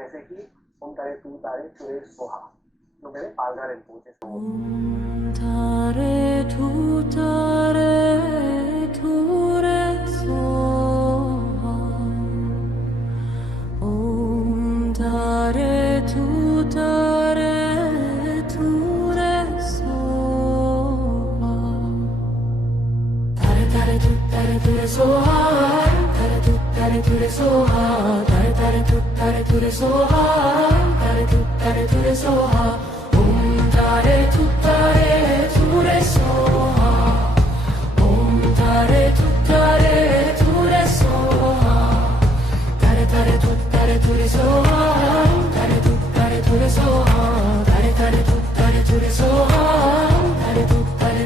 जैसे कि ओम तारे तू तारे चुरे सोहा जो मेरे पालगा रिम्पोचे से Om tare tu tare tu re soha. Om tare tu tare tu re soha. Tare tu re soha. Tare tu re soha. Tare tu re soha. Tare tu re soha. Om tare tu re soha. Om tare tu re soha. Tare tu re soha. Tare tu re soha. Tare tu re soha. Tare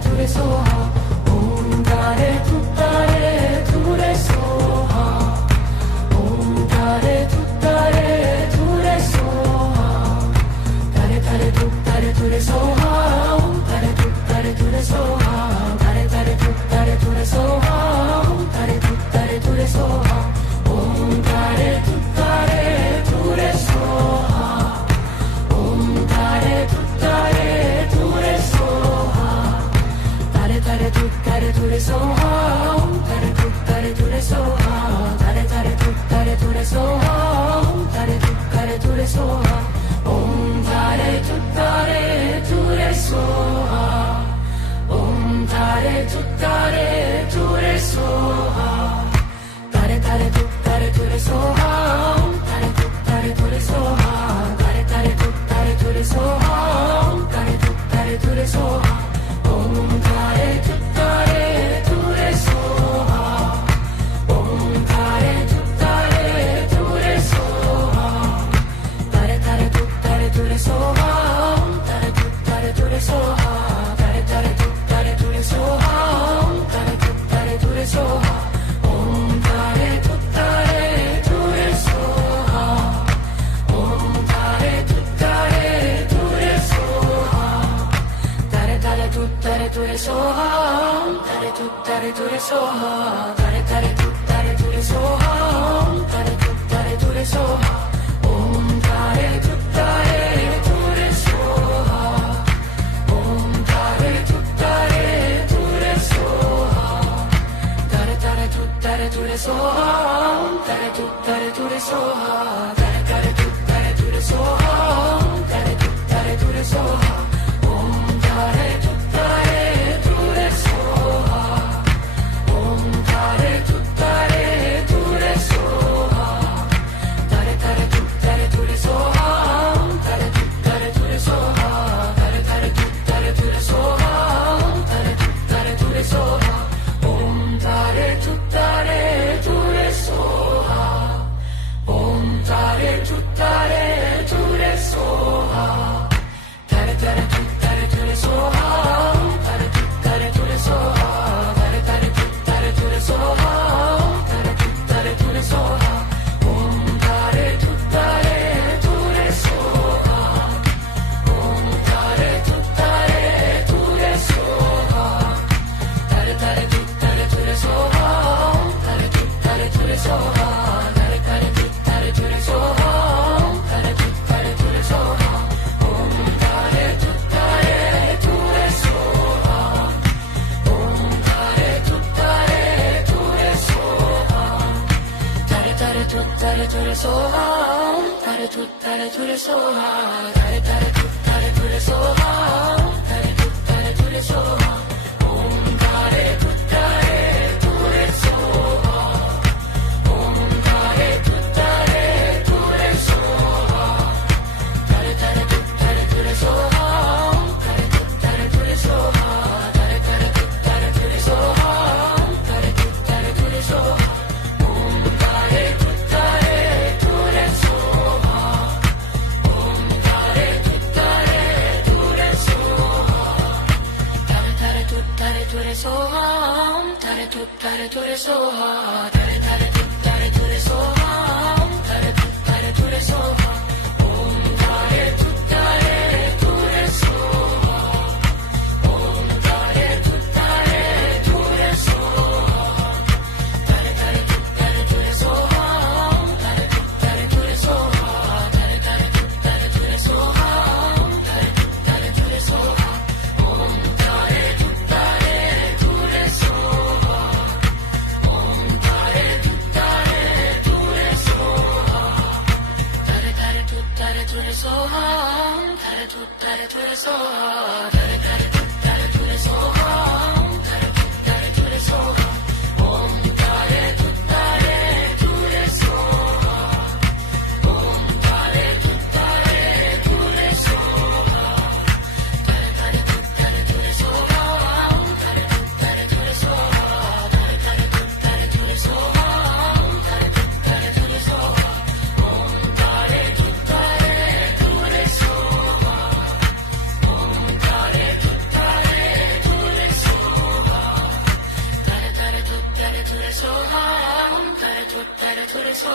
tu re soha. Om tare tu re soha. Om tare tu re soha. Tare tu re soha. Tare tu re soha. Tare tu re soha. Tare tu re soha. Om tare tu re soha. Om tare tu re soha. Tare tu re soha. Tare tu re soha. Tare tu re soha. Tare tu re soha. Om tare tu re soha. Om tare tu re soha. Tare tu re soha. Tare tu re soha. Tare tu re soha. Tare tu re soha. Om tare tu re soha. Om tare tu re soha. Tare tu re soha. Tare tu re soha. Tare tu re soha. Tare tu re soha. Om tare tu re soha. Om tare tu re soha. Tare tu re soha. Tare tu re soha. Tare tu re soha. Tare tu re soha. Om tare tu re soha. Om tare tu re soha. Tare tu re soha. Tare tu re soha. Tare tu re soha. Tare tu re soha. Om tare tu re soha. Om tare tu re soha. Tare tu re soha. Tare tu re soha. Tare tu re soha. Tare tu re soha. Om tare tu re soha. Om tare tu re soha. Tare tu re soha. Tare tu re soha. Tare tu re soha. Tare tu re soha. Om tare tu re soha. Om tare tu re soha. Tare tu re soha. Tare tu re soha. Tare tu re soha. Tare tu re soha. Om tare tu re soha. Om tare tu re soha. Tare tu re soha. Tare tu re soha. Tare tu re soha. Tare tu re soha. Om tare tu re soha. Om tare tu re soha. Tare tu re soha. Tare tu re soha. Tare tu re soha. Tare tu re soha. Om tare tu re soha. Om tare tu re soha. Tare tu re soha. Tare tu re soha. Tare tu re soha. Tare tu re soha. Om tare tu re soha. Om tare tu re soha. Tare tu re soha. Tare tu re soha. ture soham, tare ture soham, tare ture soham, tare ture soham, om tare ture soham, om tare ture soham, tare ture soham, tare ture soham, tare ture soham,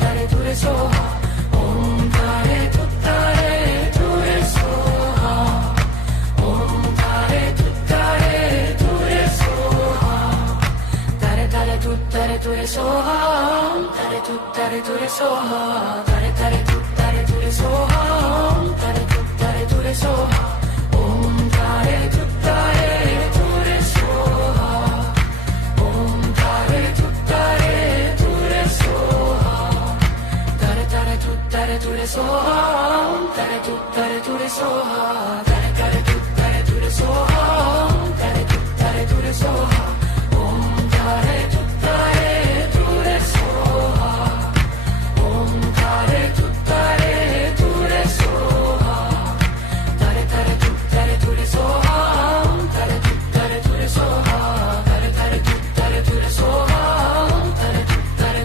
tare ture soham. Om Tare Tuttare Ture tuttare soham, tare ture soha, tare ture soham, tare ture soha, om tare ture soha, om tare ture soha, tare ture soham, tare ture soha, tare ture soham, tare ture soha, om tare ture soha, om tare ture soha, tare ture soham, tare ture soha, tare ture soham, tare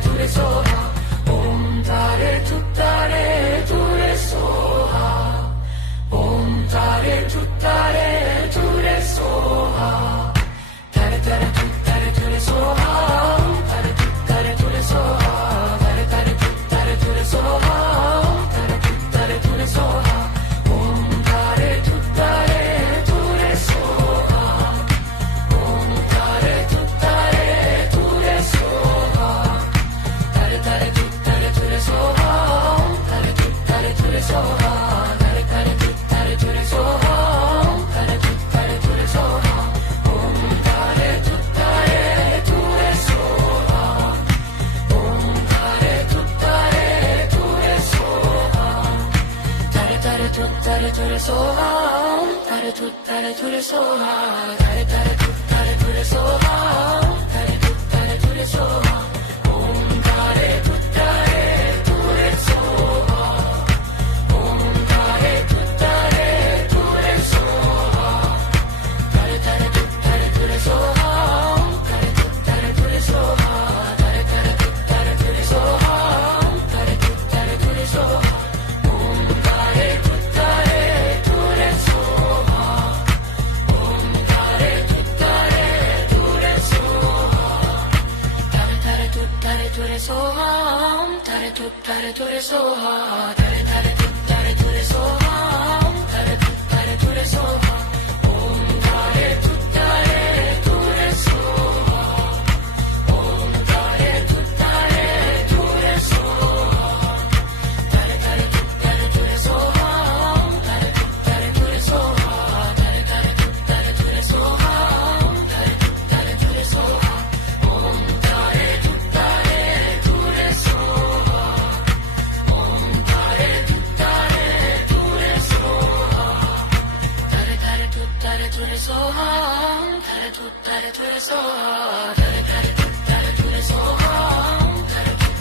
ture soha, om tare ture soha, om tare ture soha, tare ture soha, tare ture soha, tare ture soha, tare ture soha, om tare ture soha, om tare ture soha, tare ture soha, tare ture soha, tare ture soha, tare ture soha, om tare ture soha, om tare ture soha, tare ture soha, tare ture soha, tare ture soha, tare ture soha, om tare ture soha, om tare ture soha, tare ture soha, tare ture soha, tare ture soha, tare ture soha, om tare ture soha, om tare ture soha, tare ture soha, tare ture soha, tare ture soha, tare ture soha, om tare ture soha, om tare ture soha, tare ture soha, tare ture soha, tare ture soha, tare ture soha, om tare ture soha, om tare ture soha, tare ture soha, tare ture soha, tare ture soha, tare ture soha, om tare ture soha, om tare ture soha, tare ture soha, tare ture soha, tare ture soha,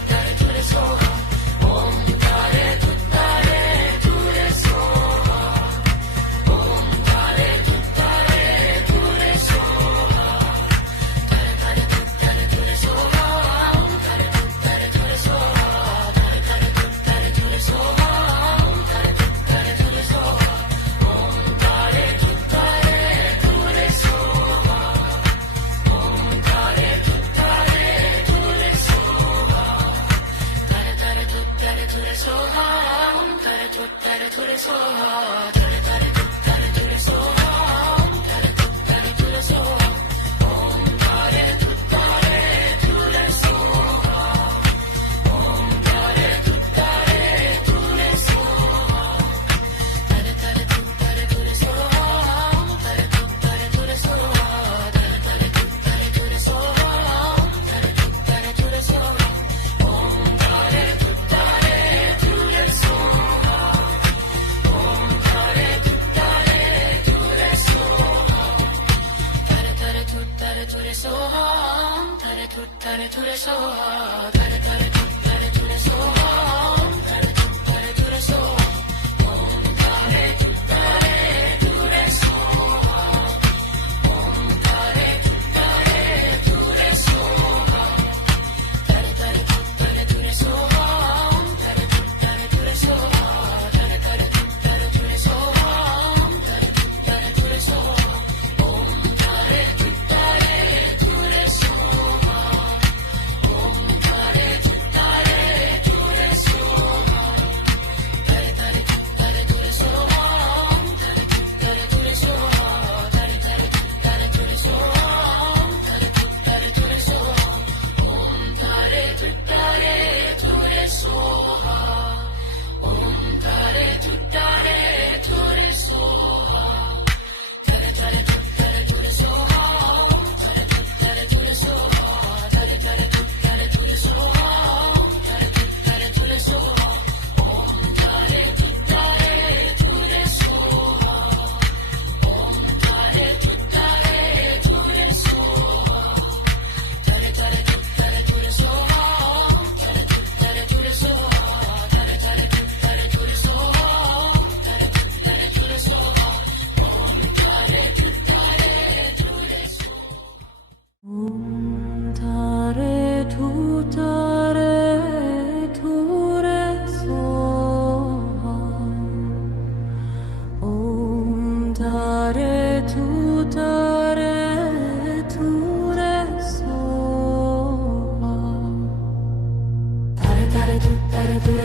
tare ture soha, om tare ture soha, om tare ture soha, tare ture soha, tare ture soha, tare ture soha, tare ture soha, om tare ture soha, om tare ture soha, tare ture soha, tare ture soha, tare ture soha, tare ture soha, om tare ture soha, om tare ture soha, tare ture soha, tare ture soha, tare ture soha, tare ture soha, om tare ture soha, om tare ture soha, tare ture soha, tare ture soha, tare ture soha, tare ture soha, om tare ture soha, om tare ture soha,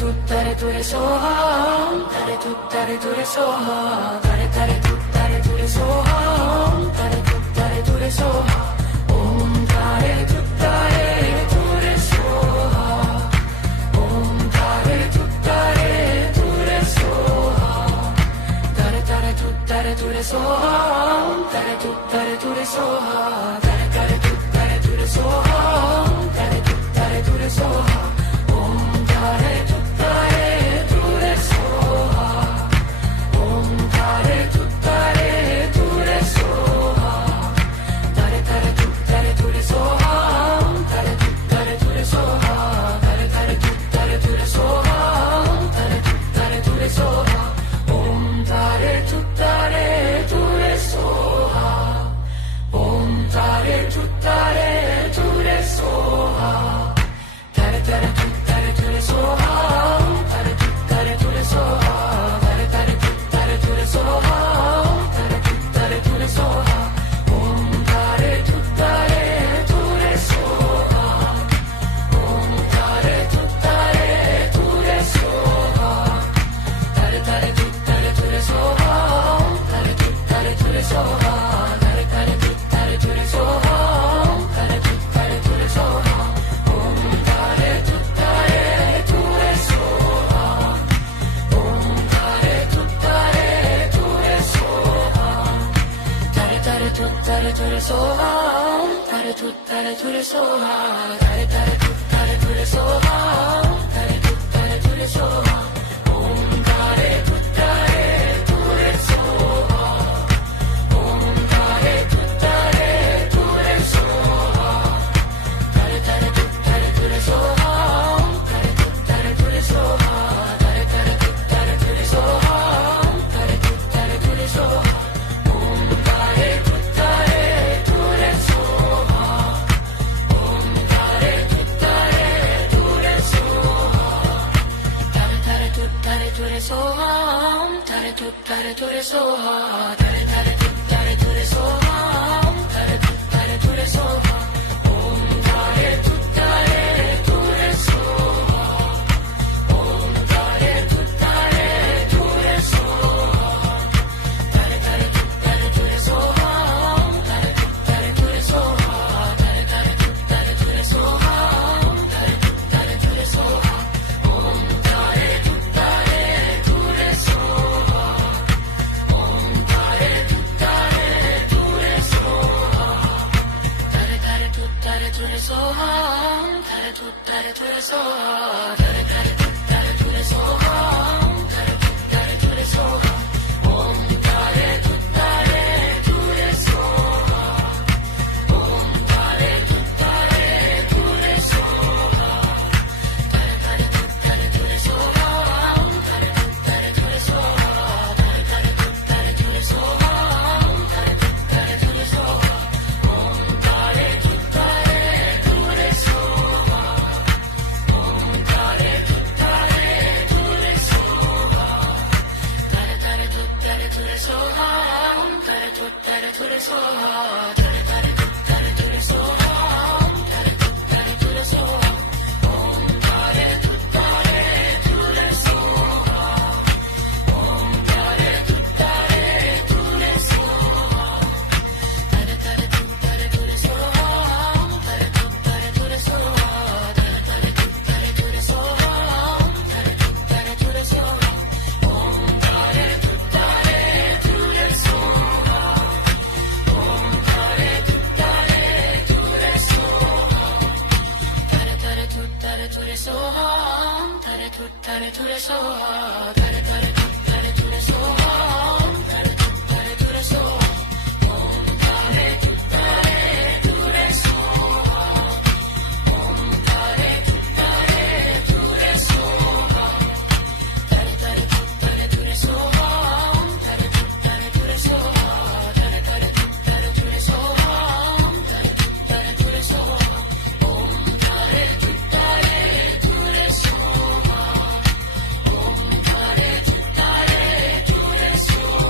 tutte le tue soha, dare tutte le tue soha, dare tutte soham, tare ture soha, om tare ture soha, om tare ture soha, tare ture soham, tare ture soha, tare ture soham, tare ture soha, om tare ture soha, om tare ture soha, tare ture soham, tare ture soha, tare ture soham, tare ture soha, om tare ture soha, om tare ture soha, tare ture soha, tare ture soha, tare ture soha, tare ture soha, om tare ture soha, om tare ture soha, tare ture soha, tare ture soha, tare ture soha, tare ture soha, om tare ture soha, om tare ture soha, tare ture soha, tare ture soha, tare ture soha, tare ture soha, om tare ture soha, om tare ture soha, tare ture soha, tare ture soha, tare ture soha, tare ture soha, om tare ture soha, om tare ture soha, tare ture soha, tare ture soha, tare ture soha, tare ture soha, om tare ture soha, om tare ture soha, tare ture soha, tare ture soha, tare ture soha, tare ture soha, om tare ture soha, om tare ture soha, tare ture soha, tare ture soha, tare ture soha, tare ture soha, om tare ture soha, om tare ture soha, tare ture soha, tare ture soha, tare ture soha, tare ture soha, om tare ture soha, om tare ture soha, tare ture soha, tare ture soha, tare ture soha, tare ture soha, om tare ture soha, om tare ture soha, tare ture soha, tare ture soha, tare ture soha, tare ture soha, om tare ture soha, om tare ture soha, tare ture soha, tare ture soha, tare ture soha, tare ture soha, om tare ture soha, om tare ture soha, tare ture soha, tare ture soha, tare ture soha, tare ture soha, om tare ture soha, om tare ture soha,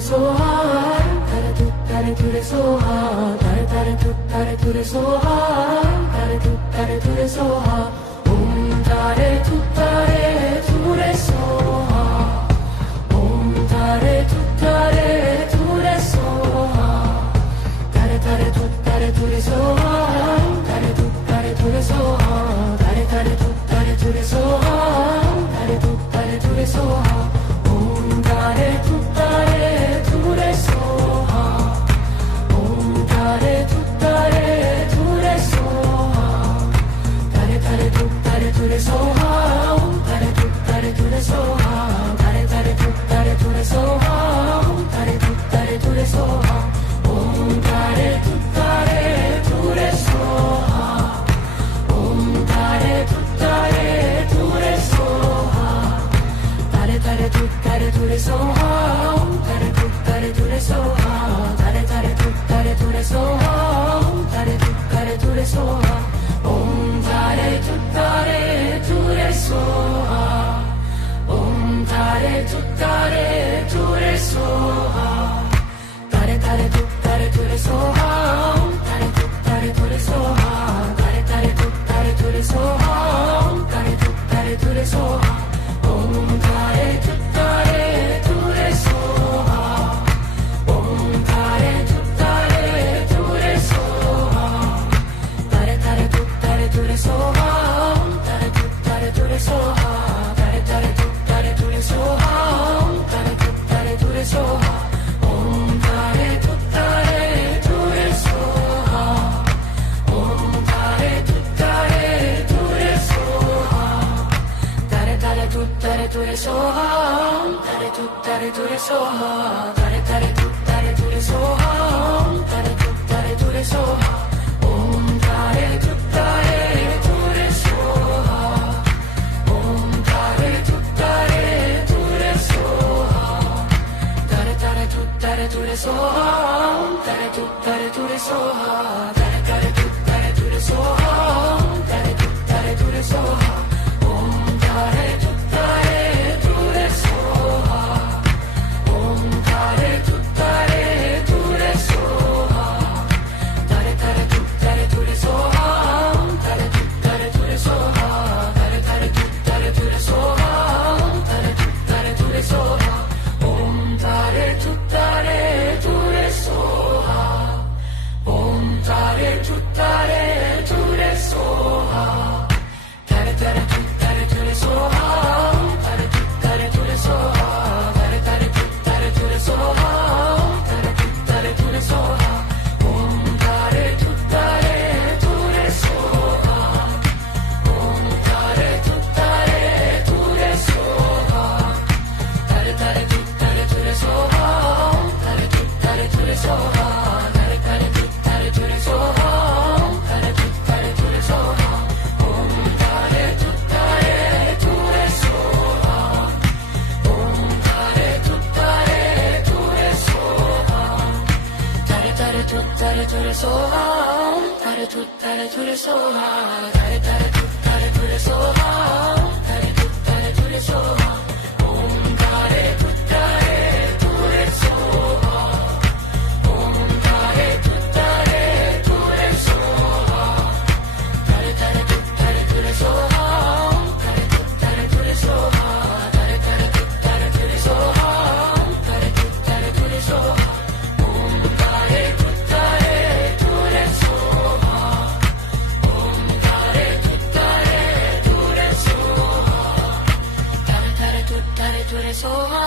soha, tare tuttare ture soha, tare tare tuttare ture soha, tare tuttare ture soha, tare tuttare ture soha, tare tuttare ture soha, tare tare tuttare ture soha, tare tuttare ture soha, tare tare tuttare ture soha, tare tuttare ture soha, tare tuttare ture soha, tare tuttare ture soha, tare tare tuttare ture soha, tare tuttare ture soha, tare tare tuttare ture soha, tare tuttare ture soha, tare tuttare ture soha, tare tuttare ture soha, tare tare tuttare ture soha, tare tuttare ture soha, tare tare tuttare ture soha, tare tuttare ture soha, tare tuttare ture soha, tare tuttare ture soha, tare tare tuttare ture soha, tare tuttare ture soha, tare tare tuttare ture soha, tare tuttare ture soha, tare tuttare ture soha, tare tuttare ture soha, tare tare tuttare ture soha, tare tuttare ture soha, tare tare tuttare ture soha, tare tuttare ture soha, tare tuttare ture soha, tare tuttare ture soha, tare tare tuttare ture soha, tare tuttare ture soha, tare tare tuttare ture soha, tare tuttare ture soha, tare tuttare ture soha, tare tuttare ture soha, tare tare tuttare ture soha, tare tuttare ture soha, tare tare tuttare ture soha, tare tuttare ture soha, tare tuttare ture soha, tare tuttare ture soha, tare tare tuttare ture soha, tare tuttare ture soha, tare tare tuttare ture soha, tare tuttare ture soha, tare tuttare ture soha, tare tuttare ture soha, tare tare tuttare ture soha, tare tuttare ture soha, tare tare tuttare ture soha, tare tuttare ture soha, tare tuttare ture soha, tare tuttare ture soha, tare tare tuttare ture soha, tare tuttare ture soha, tare tare tuttare ture soha, tare tuttare ture soha, tare tuttare ture soha, tare tuttare ture soha, tare tare tuttare ture soha, tare tuttare ture soha, tare tare tuttare ture soha, tare tuttare ture soha, tare tuttare ture soha, tare tuttare ture soha, tare tare tuttare ture soha, tare tuttare ture soha, tare tare tuttare ture soha, tare tuttare ture soha, tare tuttare ture soha, tare tuttare ture soha, tare tare tuttare ture soha,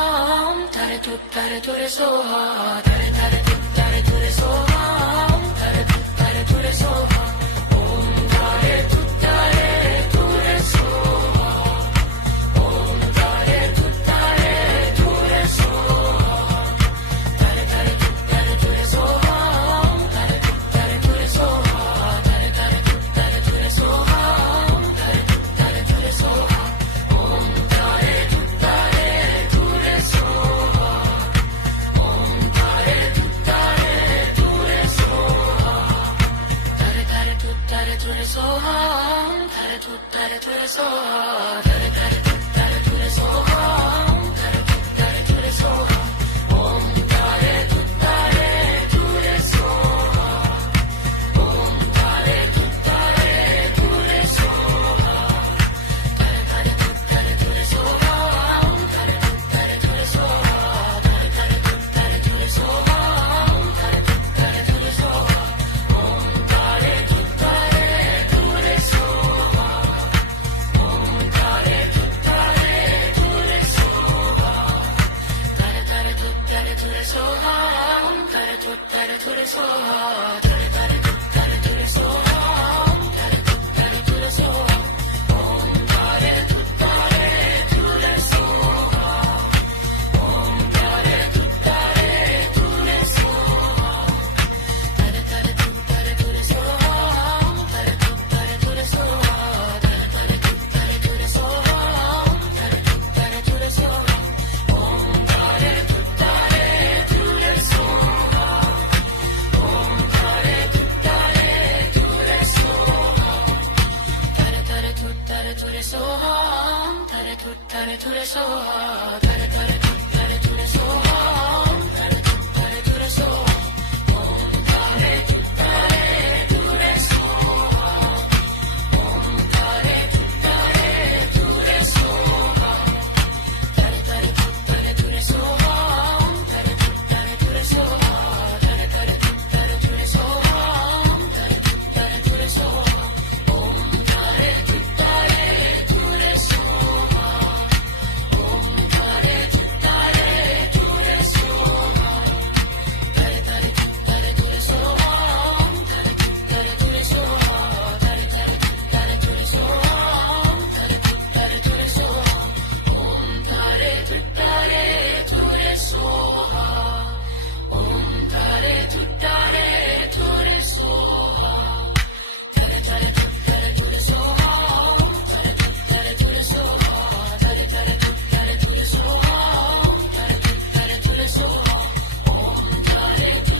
tare tuttare ture soha, tare tare tuttare ture soha, tare tuttare ture soha, tare tuttare ture soha, tare tuttare ture soha, tare tare tuttare ture soha, tare tuttare ture soha, tare tare tuttare ture soha, tare tuttare ture soha, tare tuttare ture soha, tare tuttare ture soha, tare tare tuttare ture soha, tare tuttare ture soha, om tare ture soha, tare tare tare ture soha, tare ture soha, om tare ture soha, om tare ture soha, tare ture soha, tare ture soha, tare ture soha, tare ture soha, om tare ture soha, om tare ture soha, tare ture soha, tare ture soha, tare ture soha, tare ture soha, om tare ture soha, om tare ture soha, tare ture soha, tare ture soha, tare ture soha, tare ture soha, om tare ture soha, om tare ture soha, tare ture soha, tare ture soha, tare ture soha, tare ture soha, om tare ture soha, om tare ture soha, tare ture soha, tare ture soha, tare ture soha, tare ture soha, om tare ture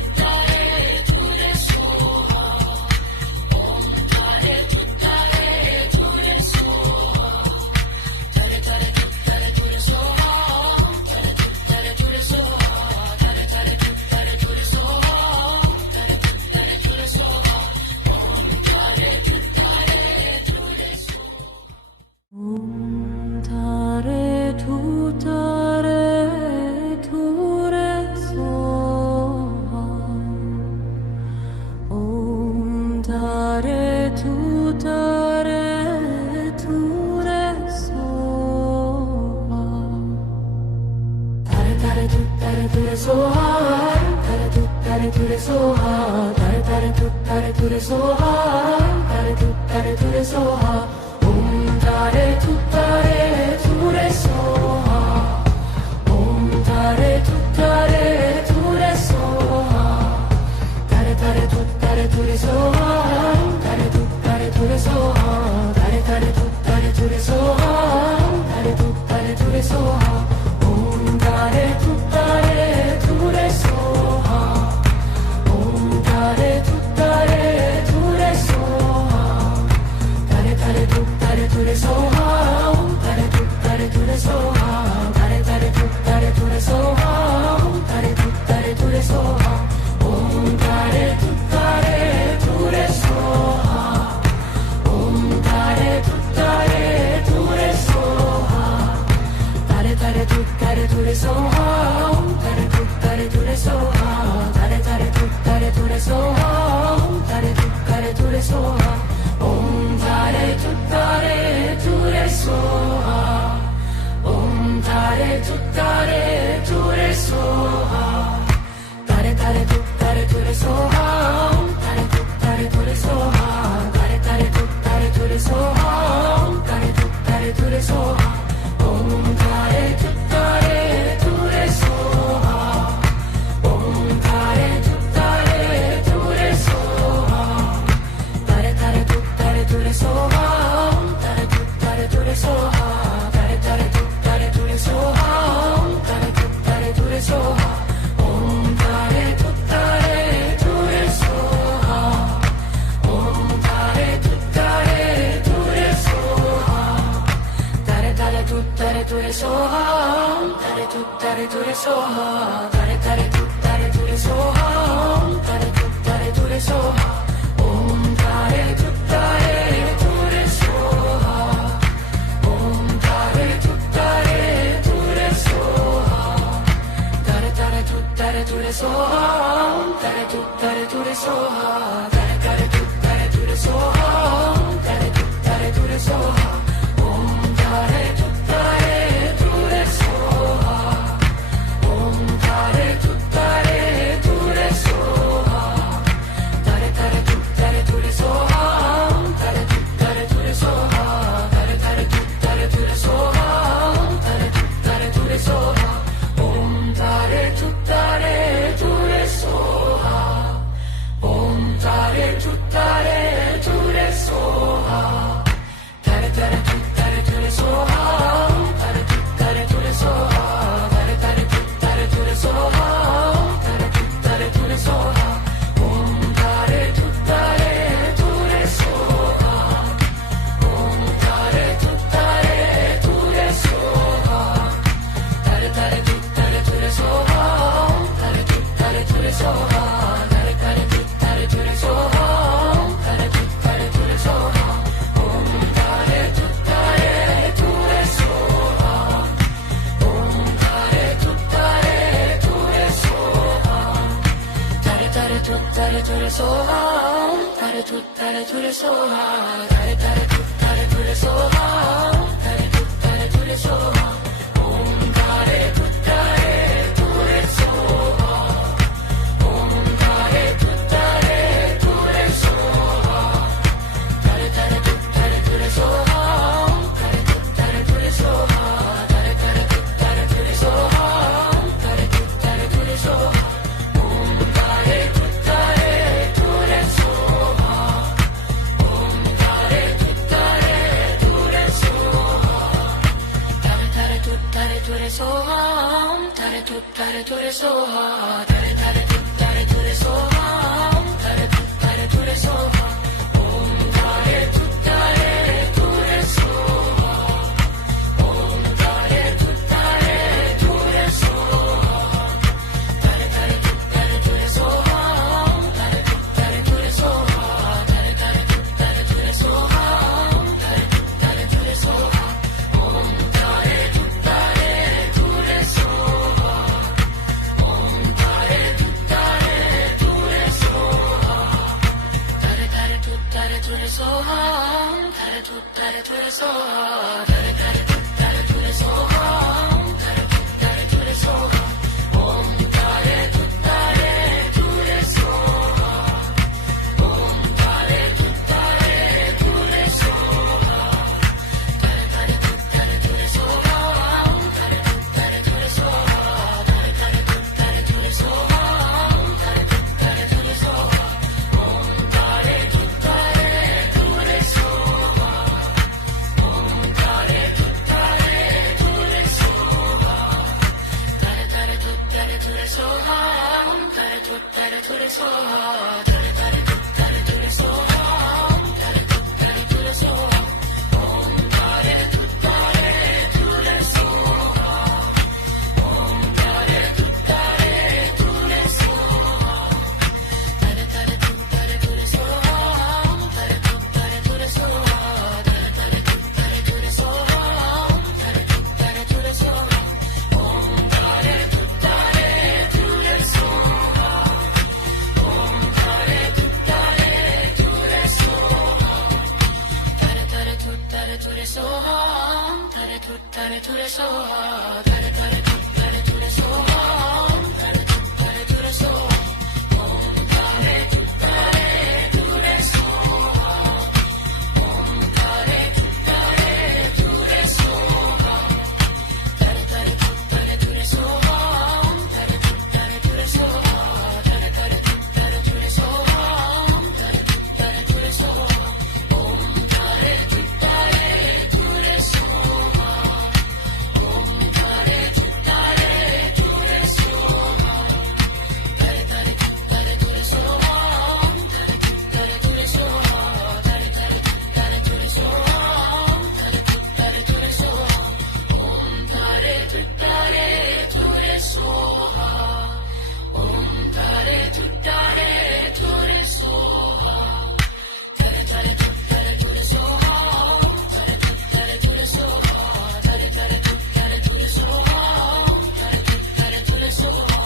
soha, om tare ture soha, tare ture soha, tare ture soha, tare ture soha, tare ture soha, om tare ture soha. Om tare ture soha, om tare ture soha, tare ture soha, tare ture soha, tare ture soha, tare ture soha, om tare ture soha, om tare ture soha, tare ture soha, tare ture soha, tare ture soha, tare ture soha, om tare ture soha, om tare ture soha, tare ture soha, om tare ture soha, tare ture soha, om tare ture soha, om tare ture soha, om tare ture soha, tare ture soha, om tare ture soha, tare ture soha, om tare ture soha, om tare ture soha, om tare ture soha, tare ture soha, om tare ture soha, tare ture soha, om tare ture soha, om tare ture soha, om tare ture soha, tare ture soha, om tare ture soha, tare ture soha, om tare ture soha, om tare ture soha, om tare ture soha, tare ture soha, om tare ture soha, tare ture soha, om tare ture soha, om tare ture soha, om tare ture soha, tare ture soha, om tare ture soha, tare ture soha, om tare ture soha, om tare ture soha, om tare ture soha, tare tu tare tu re soha, tare tare tu tare tu re soha, tare tu tare tu re soha, om tare tu tare tu re soha, om tare tu tare tu re soha, tare tare tu tare tu re soha, tare tu tare tu re soha, tare tare tu tare tu re soha, tare tu tare tu re soha, om tare tu tare tu re soha, om tare tu tare tu re soha, tare tare tu tare tu re soha, tare tu tare tu re soha, tare tare tu tare tu re soha, tare tu tare tu re soha, om tare tu tare tu re soha, om tare tu tare tu re soha, tare tare tu tare tu re soha, tare tu tare tu re soha, tare tare tu tare tu re soha, tare tu tare tu re soha, om tare tu tare tu re soha, om tare tu tare tu re soha, tare tare tu tare tu re soha, tare tu tare tu re soha, tare tare tu tare tu re soha, tare tu tare tu re soha, om tare tu tare tu re soha, om tare tu tare tu re soha, tare tare tu tare tu re soha, tare tu tare tu re soha, tare tare tu tare tu re soha, tare tu tare tu re soha, om tare tu tare tu re soha, om tare tu tare tu re soha, tare tare tu tare tu re soha, tare tu tare tu re soha, tare tare tu tare tu re soha, tare tu tare tu re soha, om tare tu tare tu re soha, om tare tu tare tu re soha, tare tare tu tare tu re soha, tare tu tare tu re soha, tare tare tu tare tu re soha, tare tu tare tu re soha, om tare tu tare tu re soha, om tare tu tare tu re soha, tare tare tu tare tu re soha, tare tu tare tu re soha, tare tare tu tare tu re soha, tare tu tare tu re soha, om tare tu tare tu re soha, om tare tu tare tu re soha, tare tare tu tare tu re soha, tare tu tare tu re soha, tare tare tu tare tu re soha, tare tu tare tu re soha, om tare tu tare tu re soha, om tare tu tare tu re soha, tare tare tu tare tu re soha, tare tu tare tu re soha, tare tare tu tare tu re soha, tare tu tare tu re soha, om tare tu tare tu re soha, om tare tu tare tu re soha, tare tare tu tare tu re soha, tare tu tare tu re soha, tare tare tu tare tu re soha, tare tu tare tu re soha,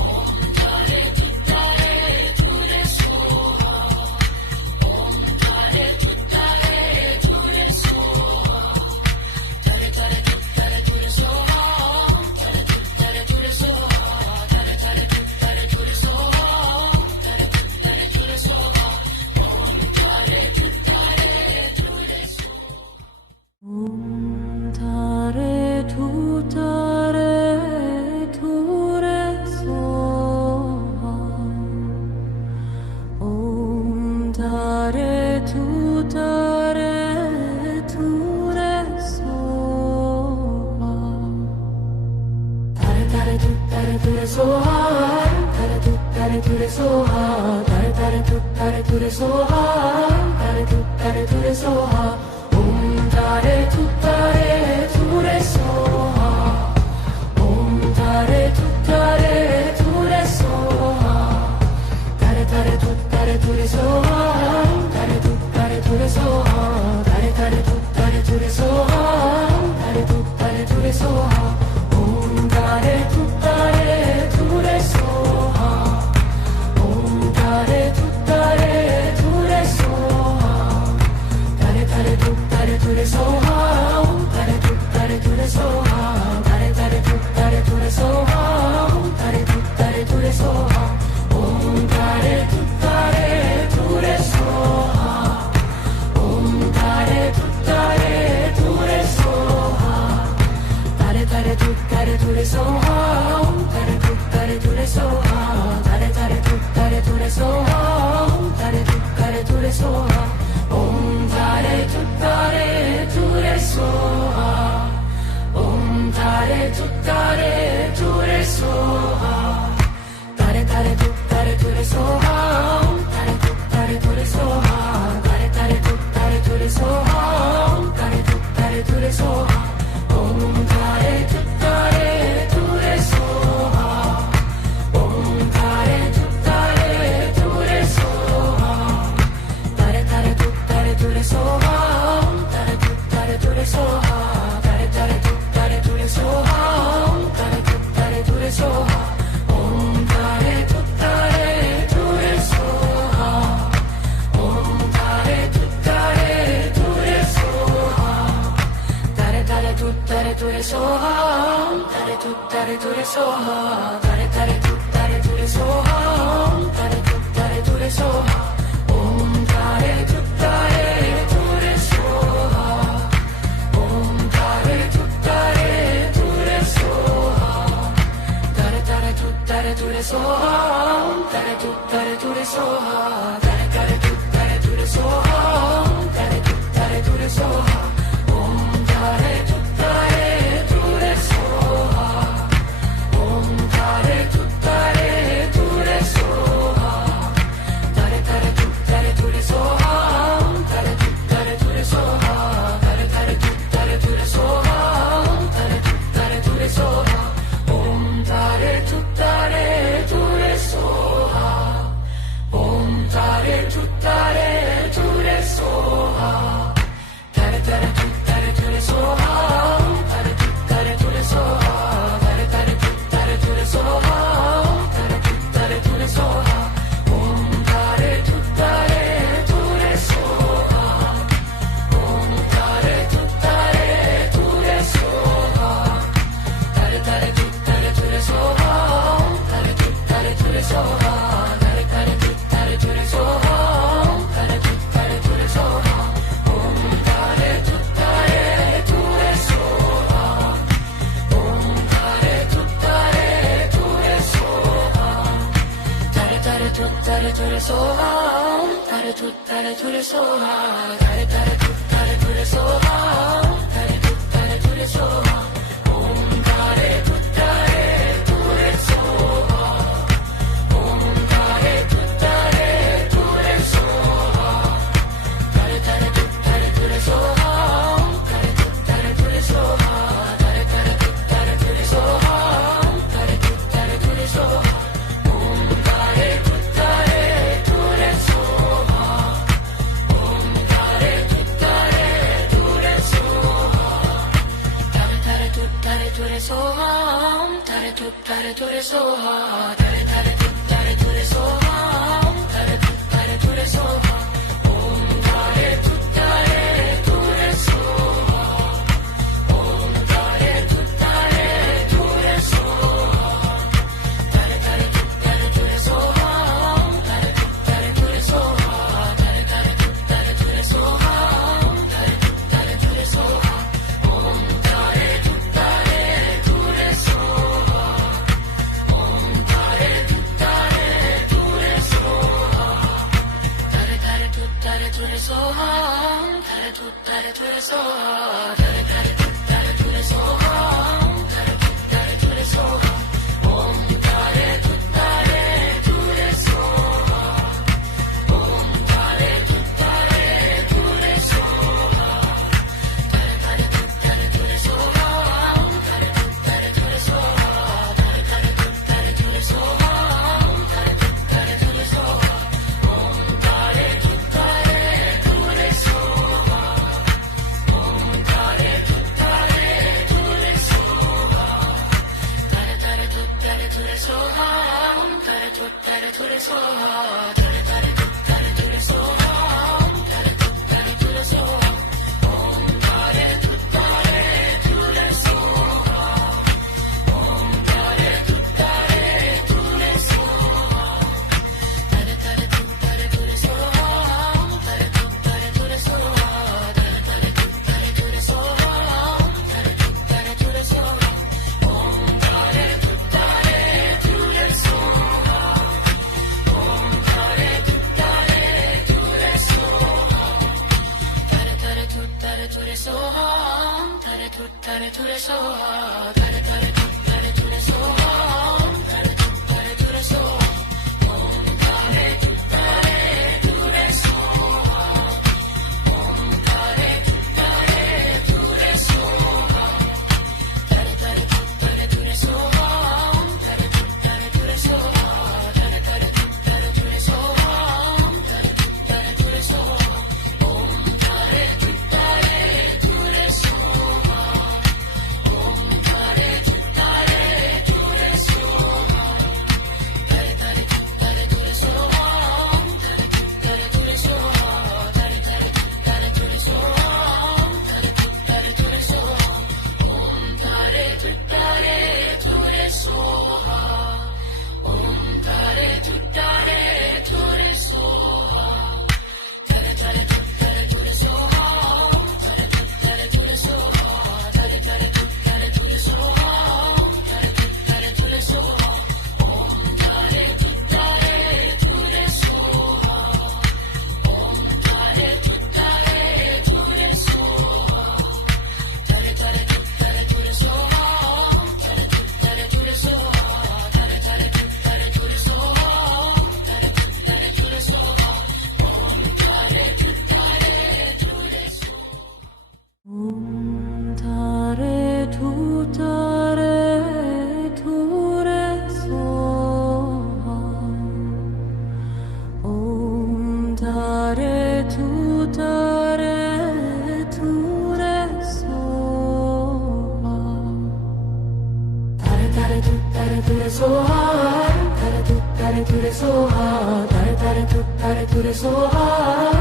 om tare tu tare tu re soha, om tare tu tare tu re soha, tare tare tu tare tu re soha, tare tu tare tu re soha, tare tare tu tare tu re soha, tare tu tare tu re soha, om tare tu tare tu re soha. Om tare tu tare tu re soha, om tare tu tare tu re soha, tare tare tu tare tu re soha, tare tu tare tu re soha, tare tare tu tare tu re soha, tare tu tare tu re soha, om tare tu tare tu re soha, om tare tu tare tu re soha, tare tare tu tare tu re soha, tare tu tare tu re soha, tare tare tu tare tu re soha, tare tu tare tu re soha, om tare tu tare tu re soha, om tare tu tare tu re soha. soham, tare ture soham, tare ture soham, tare ture soham, om tare ture soham, om tare ture soham, tare ture soham, tare ture soham, tare ture soham, tare ture soham, om tare ture soham, om tare ture soham, tare ture soham, tare ture soham, tare ture soham, tare ture soham, om tare ture soham, om tare ture soham, tare ture soham, tare ture soham, tare ture soham, tare ture soham, om tare ture soham, om tare ture soham, tare ture soham, tare ture soham, tare ture soham, tare ture soham, om tare ture soham, om tare ture soham, tare ture soham, tare ture soham, tare ture soham, tare ture soham, om tare ture soham, om tare ture soham, tare ture soham, tare ture soham, tare ture soham, tare ture soham, om tare ture soham, om tare ture soham, tare ture soham, tare ture soham, tare ture soham, tare ture soham, om tare ture soham, om tare ture soham, tare ture soham, tare ture soham, tare ture soham, tare ture soham, om tare ture soham, om tare ture soham, tare ture soham, tare ture soham, tare ture soham, tare ture soham, om tare ture soham, om tare ture soham, tare ture soham, tare ture soham, tare ture soham, tare ture soham, om tare ture soham, om tare ture soham, tare ture soham, tare ture soham, tare ture soham, tare ture soham, om tare ture soham, om tare ture soham, tare ture soham, tare ture soham, tare ture soham, tare ture soham, om tare ture soham, om tare ture soham, tare ture soham, tare ture soham, tare ture soham, tare ture soham, om tare ture soham, om tare ture soham, tare ture soham, tare ture soham, tare ture soham, tare ture soham, om tare ture soham, om tare ture soham, tare ture soham, tare ture soham, tare ture soham, tare ture soham, om tare ture soham, tare ture soha, tare ture soham,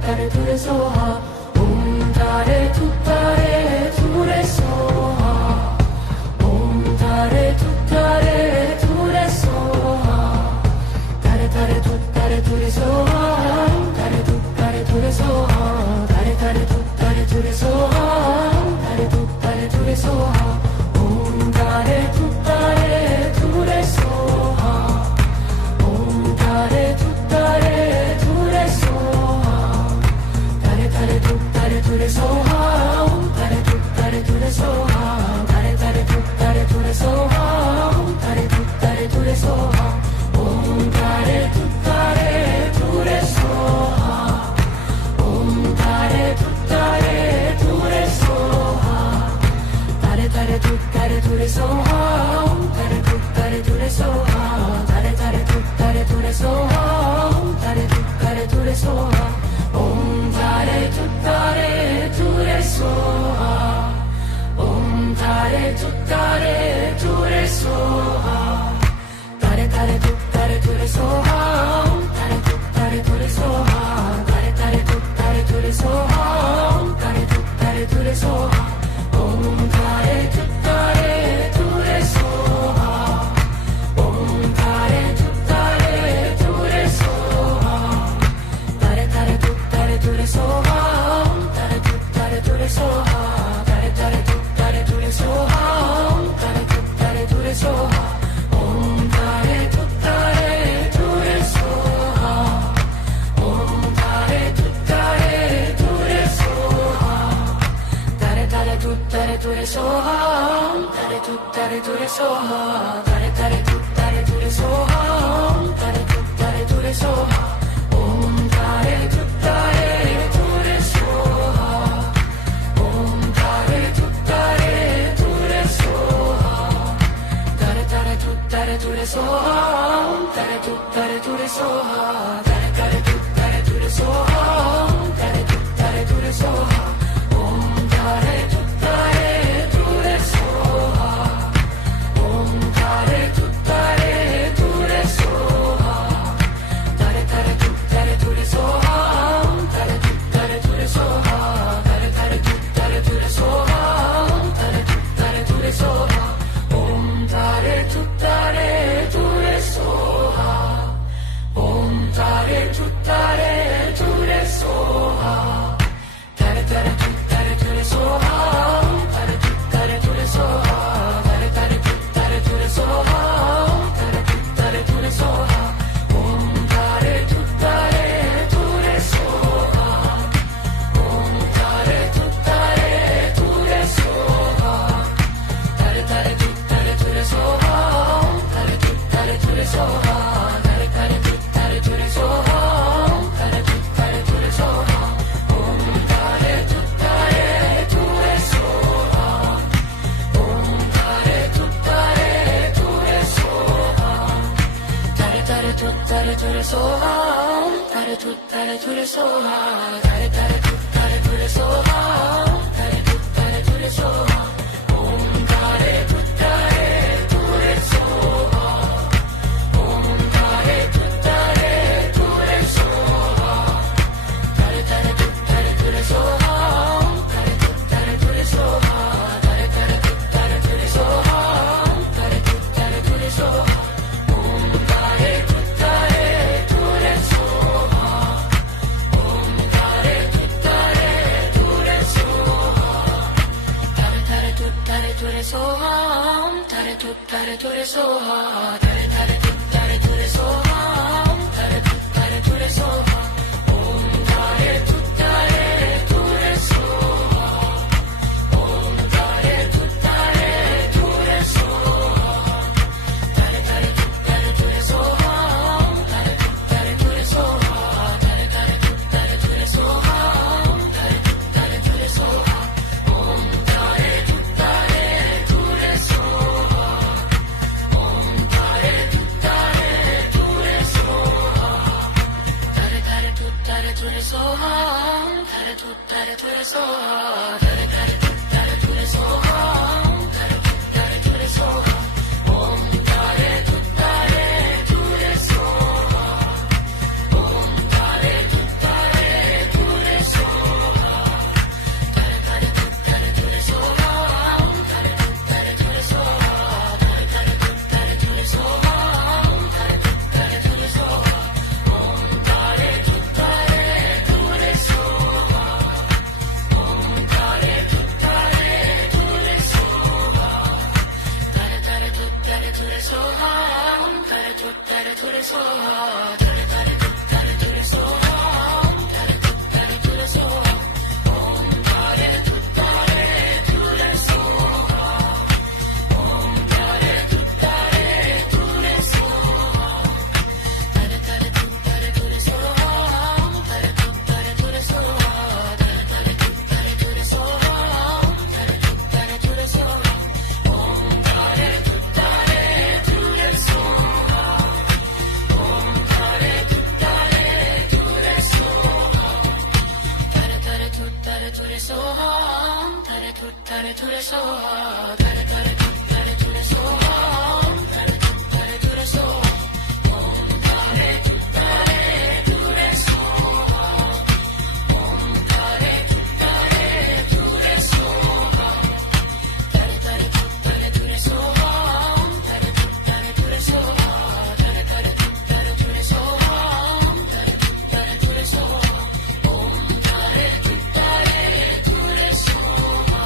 tare ture soha, om tare ture soha, om tare ture soha, tare ture soha, tare ture soha, tare ture soha, tare ture soha. tuttare ture soha, tare tare tuttare ture soha, tare tuttare ture soha, om tare tuttare ture soha, om tare tuttare ture soha, tare tare tuttare ture soha, tare tuttare ture soha, tare tare tuttare ture soha, tare tuttare ture soha, om tare tuttare ture soha, om tare tuttare ture soha, tare tare tuttare ture soha, om tare tuttare ture soha, tare tare tuttare ture soha, om tare tuttare ture soha, om tare tuttare ture soha, om tare tuttare ture soha, tare tare tuttare ture soha, om tare tuttare ture soha, tare tare tuttare ture soha, om tare tuttare ture soha, om tare tuttare ture soha, om tare tuttare ture soha, tare tare tuttare ture soha, om tare tuttare ture soha, tare tare tuttare ture soha, om tare tuttare ture soha, om tare tuttare ture soha, om tare tuttare ture soha, tare tare tuttare ture soha, om tare tuttare ture soha, tare tare tuttare ture soha, om tare tuttare ture soha, om tare tuttare ture soha, om tare tuttare ture soha, tare tare tuttare ture soha, om tare tuttare ture soha, tare tare tuttare ture soha, om tare tuttare ture soha, om tare tuttare ture soha, om tare tuttare ture soha, tare tare tuttare ture soha, om tare tuttare ture soha, tare tare tuttare ture soha, om tare tuttare ture soha, om tare tuttare ture soha, om tare tuttare ture soha, tare tare tuttare ture soha, om tare tuttare ture soha, tare tare tuttare ture soha, om tare tuttare ture soha, om tare tuttare ture soha, om tare tuttare ture soha, tare tare tuttare ture soha, om tare tuttare ture soha, tare tare tuttare ture soha, om tare tuttare ture soha, om tare tuttare ture soha,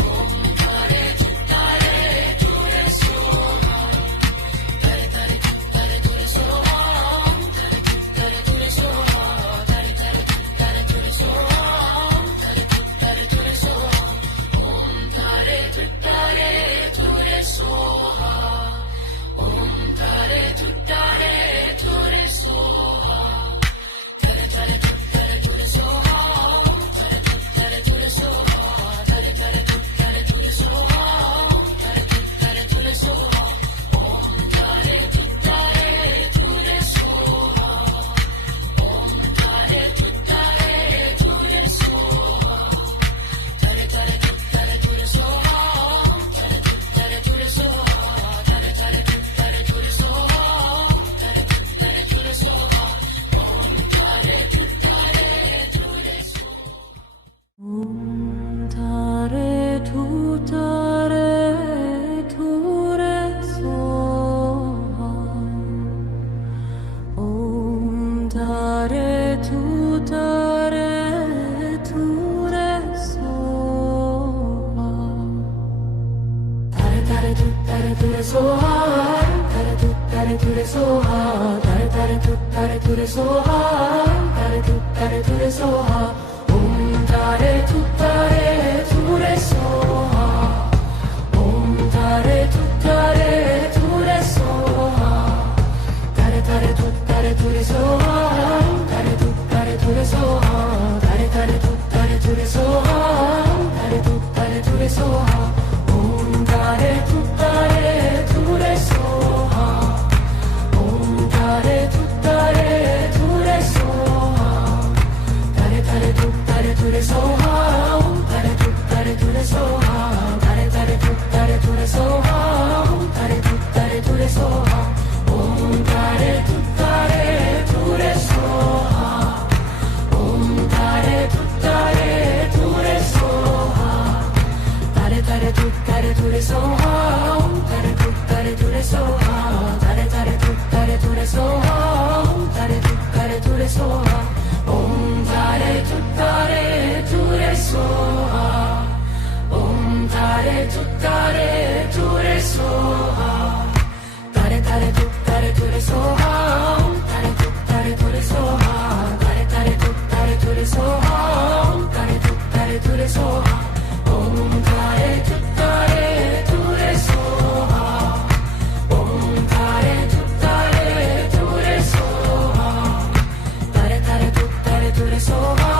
om tare tuttare ture soha, tare tare tuttare ture soha, om tare tuttare ture soha, tare tare tuttare ture soha, om tare tuttare ture soha, om tare tuttare ture soha, om tare tuttare ture soha, tare tare tuttare ture soha, om tare tuttare ture soha, tare tare tuttare ture soha, om tare tuttare ture soha, om tare tuttare ture soha, om tare tuttare ture soha, tare tare tuttare ture soha, om tare tuttare ture soha, tare tare tuttare ture soha, om tare tuttare ture soha, om tare tuttare ture soha. Om tare tuttare ture soha, om tare tuttare ture soha, tare tare tuttare ture soha, tare tuttare ture soha, tare tare tuttare ture soha, tare tuttare ture soha, om tare tuttare ture soha, om tare tuttare ture soha, tare tare tuttare ture soha, tare tuttare ture soha, tare tare tuttare ture soha, tare tuttare ture soha, om tare tuttare ture soha, om tare tuttare ture soha. tuttare tu re soha. Tare tare tuttare tu re soha. Tare tuttare tu re soha. Tare tare tuttare tu re soha. Tare tuttare tu re soha. Om tare tuttare tu re soha. Om tare tuttare tu re soha. Tare tare tuttare tu re soha.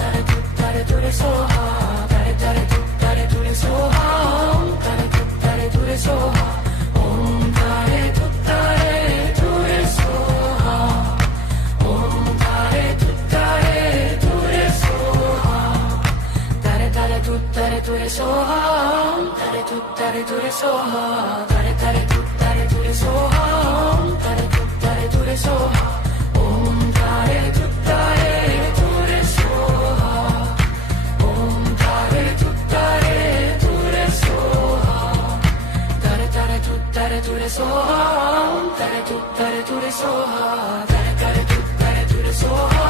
Tare tuttare tu re soha. Tare tare tuttare tu re soha. Tare tuttare tu re soha. Om tare tuttare tu re soha. Om tare tuttare tu re soha. Tare tare tuttare tu re soha. Tare tuttare tu re soha. Tare tare tuttare tu re soha. Tare tuttare tu re soha. Om tare tuttare tu re soha. Om tare tuttare tu re soha. Tare tare tuttare tu re soha. Tare tuttare tu re soha. Tare tare tuttare tu re soha.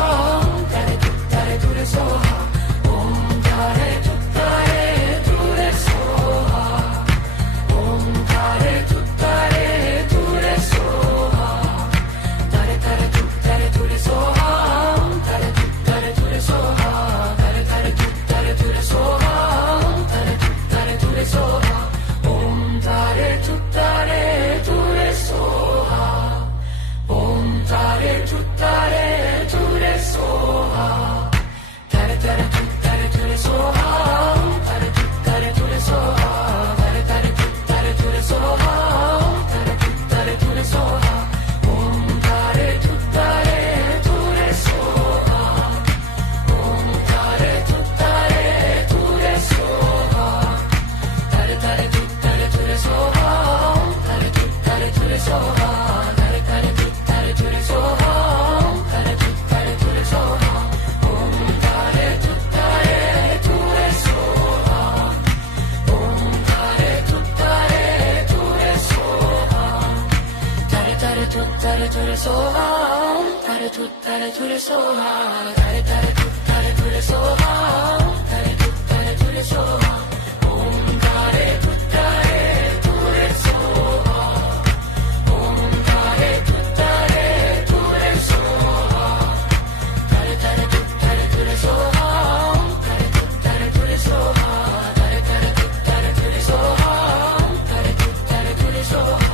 Tare tuttare tu re soha. Om tare tuttare tu re soha. Om tare tuttare tu re soha. Tare tare tuttare tu re soha. Tare tuttare tu re soha. Tare tare tuttare tu re soha. Tare tuttare tu re soha. Om tare tuttare tu re soha. Om tare tuttare tu re soha. Tare tare tuttare tu re soha. Tare tuttare tu re soha. Tare tare tuttare tu re soha. Tare tuttare tu re soha. Om tare tuttare tu re soha. Om tare tuttare tu re soha. Tare tare tuttare tu re soha. Tare tuttare tu re soha. Tare tare tuttare tu re soha. Tare tuttare tu re soha. Om tare tuttare tu re soha. Om tare tuttare tu re soha. Tare tare tuttare tu re soha. Tare tuttare tu re soha. Tare tare tuttare tu re soha. Tare tuttare tu re soha. Om tare tuttare tu re soha. Om tare tuttare tu re soha. Tare tare tuttare tu re soha. Tare tuttare tu re soha. Tare tare tuttare tu re soha. Tare tuttare tu re soha.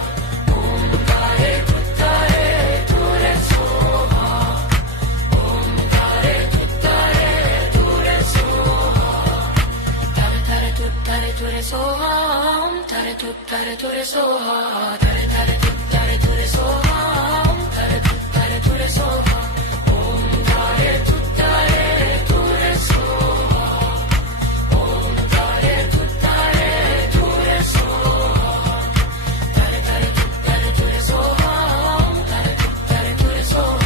Om tare tuttare tu re soha. Om tare tuttare tu re soha. Tare tare tuttare tu re soha. Tare tuttare tu re soha. Tare tare tuttare tu re soha. Tare tuttare tu re soha. Om tare tuttare tu re soha. Om tare tuttare tu re soha. Tare tare tuttare tu re soha. Tare tuttare tu re soha.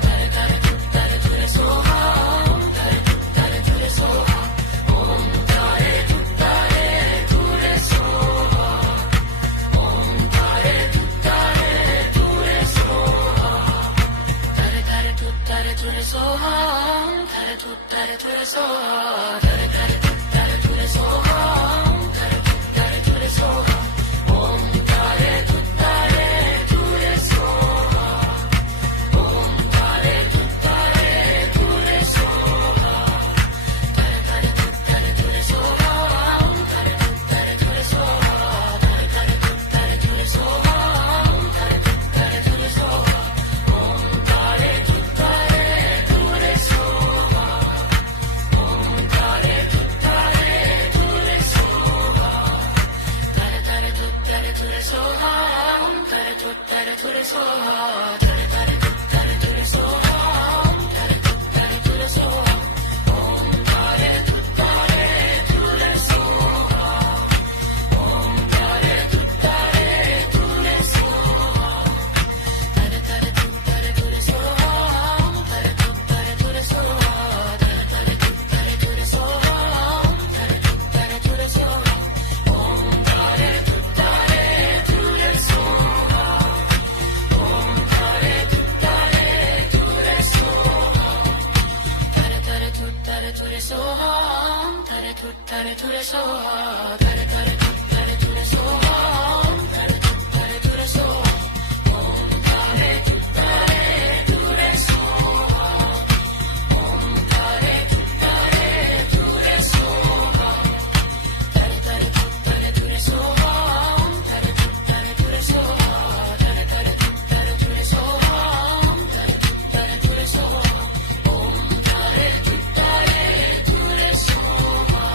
Tare tare tuttare tu re soha. Tare tuttare tu re soha. Om tare tuttare tu re soha. Om tare tuttare tu re soha. Tare tare tuttare tu re soha. Tare tuttare tu re soha. Tare tare tuttare tu re soha. Tare tuttare tu re soha. Om tare tuttare tu re soha. Om tare tuttare tu re soha. Tare tare tuttare tu re soha. Tare tuttare tu re soha. Tare tare tuttare tu re soha. Tare tuttare tu re soha. Om tare tuttare tu re soha. Om tare tuttare tu re soha. Tare tare tuttare tu re soha. Tare tuttare tu re soha. Tare tare tuttare tu re soha. Tare tuttare tu re soha. Om tare tuttare tu re soha. Om tare tuttare tu re soha. Tare tare tuttare tu re soha. Tare tuttare tu re soha. Tare tare tuttare tu re soha. Tare tuttare tu re soha. Om tare tuttare tu re soha. Om tare tuttare ture soha, tare tare tuttare ture soha, tare tuttare ture soha, om tare tuttare ture soha, om tare tuttare ture soha, tare tare tuttare ture soha, om tare tuttare ture soha, tare tare tuttare ture soha, om tare tuttare ture soha, om tare tuttare ture soha,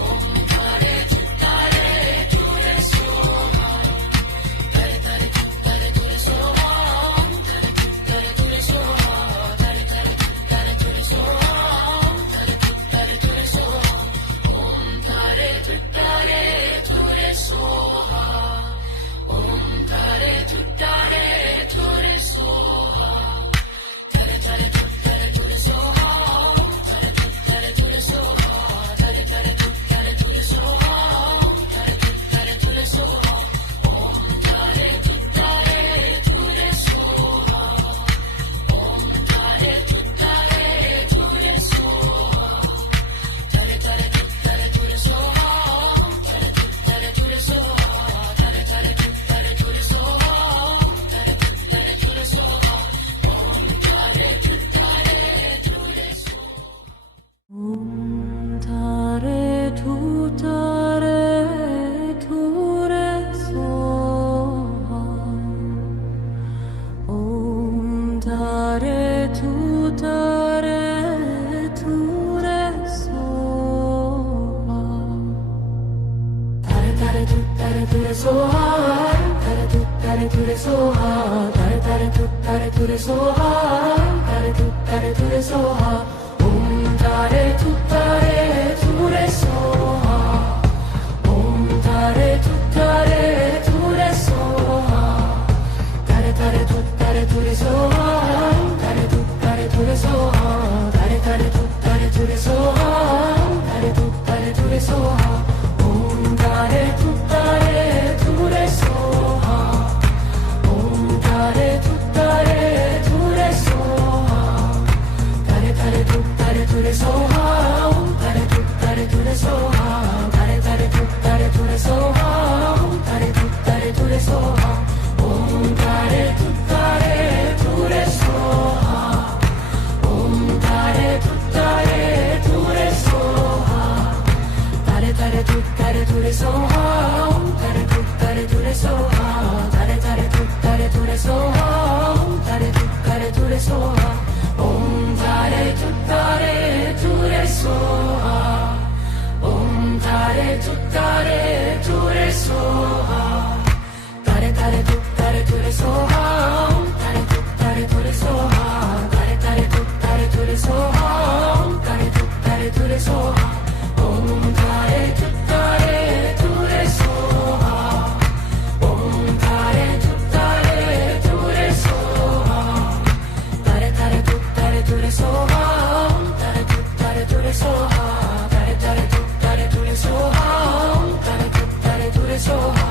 om tare tuttare ture soha, tare tare tuttare ture soha, om tare tuttare ture soha, tare tare tuttare ture soha, om tare tuttare ture soha, om tare tuttare ture soha, om tare tuttare ture soha, tare tare tuttare ture soha, om tare tuttare ture soha, tare tare tuttare ture soha, om tare tuttare ture soha, om tare tuttare ture soha, om tare tuttare ture soha, tare tare tuttare ture soha, om tare tuttare ture soha, tare tare tuttare ture soha, om tare tuttare ture soha, om tare tuttare ture soha. Om tare tuttare ture soha, om tare tuttare ture soha, tare tare tuttare ture soha, tare tuttare ture soha, tare tare tuttare ture soha, tare tuttare ture soha, om tare tuttare ture soha, om tare tuttare ture soha, tare tare tuttare ture soha, tare tuttare ture soha, tare tare tuttare ture soha, tare tuttare ture soha, om tare tuttare ture soha, om tare tuttare ture soha, tare tare tuttare ture soha, om tare tuttare ture soha, tare tare tuttare ture soha, om tare tuttare ture soha, om tare tuttare ture soha, om tare tuttare ture soha, tare tare tuttare ture soha, om tare tuttare ture soha, tare tare tuttare ture soha, om tare tuttare ture soha, om tare tuttare ture soha, om tare tuttare ture soha, tare tare tuttare ture soha, om tare tuttare ture soha, tare tare tuttare ture soha, om tare tuttare ture soha, om tare tuttare ture soha, om tare tuttare ture soha, tare tare tuttare ture soha, om tare tuttare ture soha, tare tare tuttare ture soha, om tare tuttare ture soha,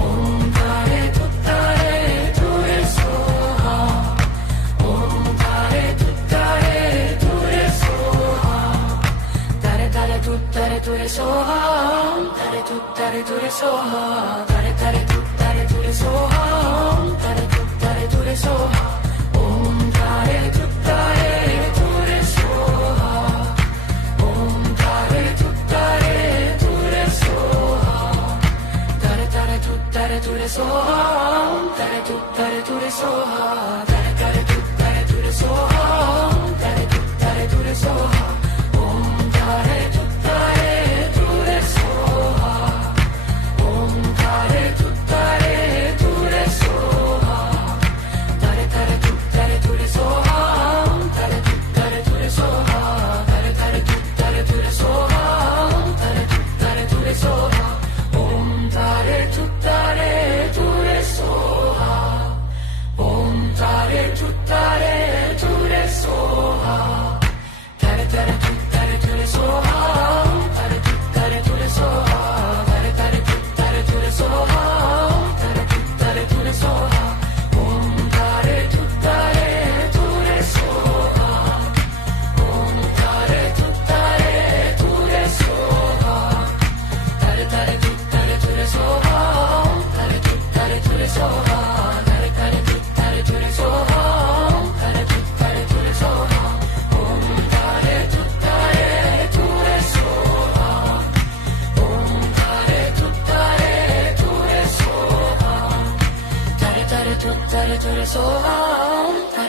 om tare tuttare ture soha, om tare tuttare ture soha, tare tare tuttare ture soha, om tare tuttare ture soha, tare tare tuttare ture soha, om tare tuttare ture soha, om tare tuttare ture soha, om tare tuttare ture soha, tare tare tuttare ture soha, om tare tuttare ture soha, tare tare tuttare ture soha, om tare tuttare ture soha, om tare tuttare ture soha, om tare tuttare ture soha, tare tare tuttare ture soha, om tare tuttare ture soha, tare tare tuttare ture soha, om tare tuttare ture soha, om tare tuttare ture soha, om tare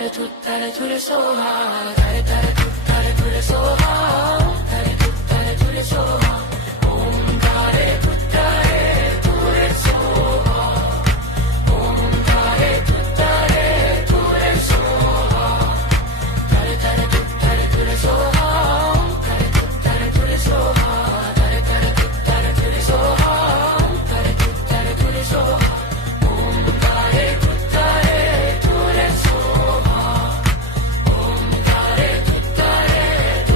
tuttare ture soha, tare tare tuttare ture soha, tare tuttare ture soha, om tare tuttare ture soha, om tare tuttare ture soha, tare tare tuttare ture soha, tare tuttare ture soha, tare tare tuttare ture soha, tare tuttare ture soha, om tare tuttare ture soha, om tare tuttare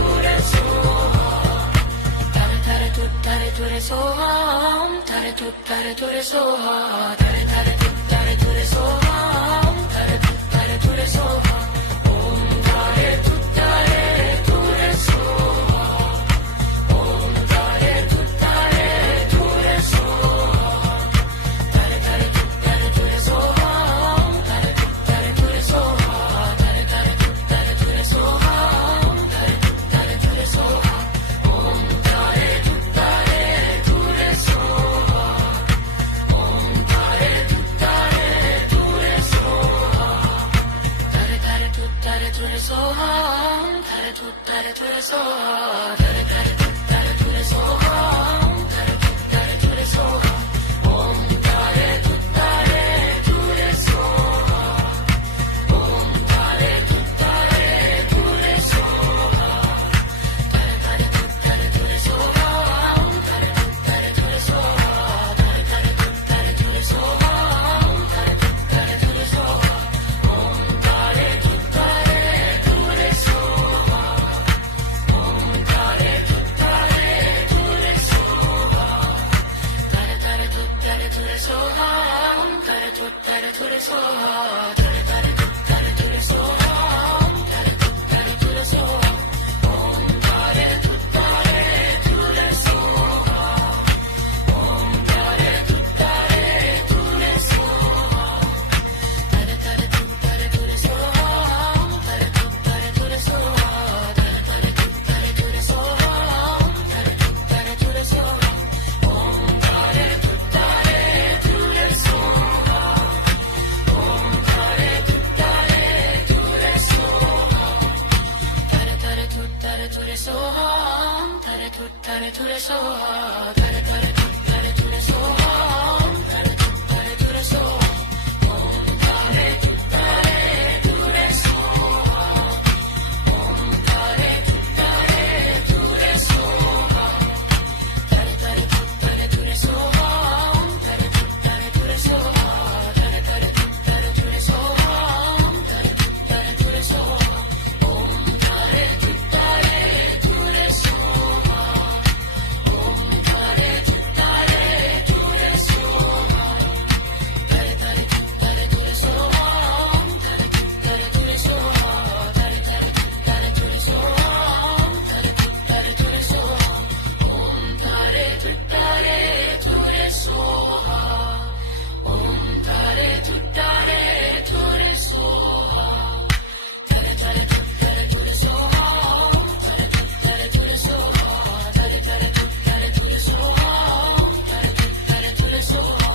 ture soha, tare tare tuttare ture soha, om tare tuttare ture soha, tare tare tuttare ture soha, om tare tuttare ture soha, om tare tuttare ture soha, om tare tuttare ture soha, tare tare tuttare ture soha, om tare tuttare ture soha, tare tare tuttare ture soha, om tare tuttare ture soha, om tare tuttare ture soha, om tare tuttare ture soha, tare tare tuttare ture soha, om tare tuttare ture soha, tare tare tuttare ture soha, om tare tuttare ture soha, om tare tuttare ture soha, om tare tuttare ture soha, tare tare tuttare ture soha, om tare tuttare ture soha, tare tare tuttare ture soha, om tare tuttare ture soha, om tare tuttare ture soha, om tare tuttare ture soha, tare tare tuttare ture soha, om tare tuttare ture soha, tare tare tuttare ture soha, om tare tuttare ture soha, om tare tuttare ture soha, om tare tuttare ture soha, tare tare tuttare ture soha, om tare tuttare ture soha, tare tare tuttare ture soha, om tare tuttare ture soha, om tare tuttare ture soha, om tare tuttare ture soha, tare tare tuttare ture soha, om tare tuttare ture soha, tare tare tuttare ture soha, om tare tuttare ture soha, om tare tuttare ture soha, om tare tuttare ture soha, tare tare tuttare ture soha, om tare tuttare ture soha, tare tare tuttare ture soha, om tare tuttare ture soha, om tare tuttare ture soha, om tare tuttare ture soha, tare tare tuttare ture soha, om tare tuttare ture soha, tare tare tuttare ture soha, om tare tuttare ture soha, om tare tuttare ture soha, om tare tuttare ture soha, tare tare tuttare ture soha, om tare tuttare ture soha, tare tare tuttare ture soha, om tare tuttare ture soha,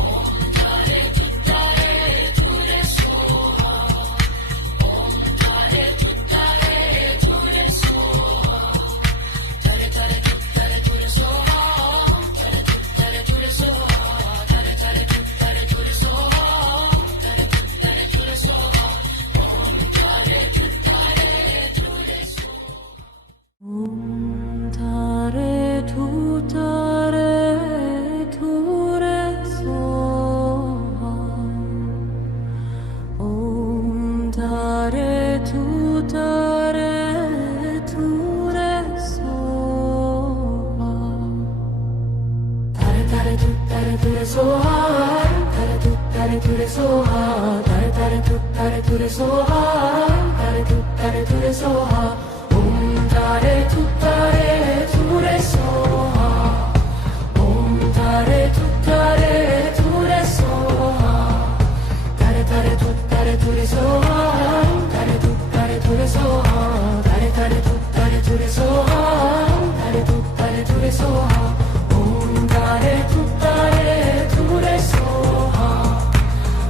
om tare tuttare ture soha, om tare tuttare ture soha, tare tare tuttare ture soha, om tare tuttare ture soha, tare tare tuttare ture soha, om tare tuttare ture soha, om tare tuttare ture soha. Om tare tuttare ture soha, om tare tuttare ture soha, tare tare tuttare ture soha, tare tuttare ture soha, tare tare tuttare ture soha, tare tuttare ture soha, om tare tuttare ture soha, om tare tuttare ture soha, tare tare tuttare ture soha, tare tuttare ture soha, tare tare tuttare ture soha, tare tuttare ture soha, om tare tuttare ture soha,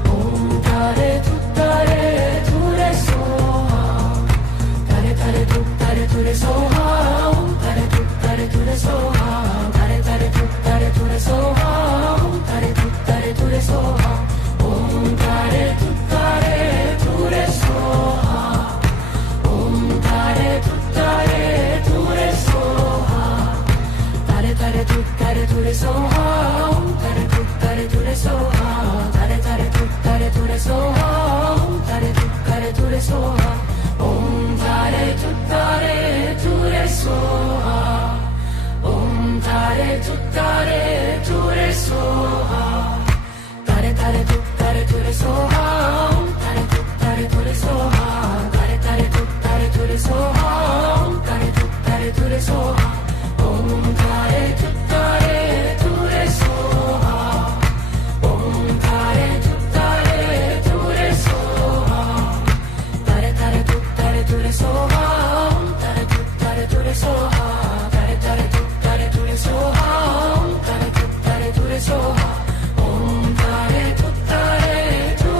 om tare tuttare ture soha. soha, tare tu re soha, tare tu re soha, tare tu re soha, om tare tu re soha, om tare tu re soha, tare tu re soha, tare tu re soha, tare tu re soha, tare tu re soha, om tare tu re soha, om tare tu re soha, tare tu re soha, tare tu re soha, tare tu re soha, tare tu re soha, om tare tu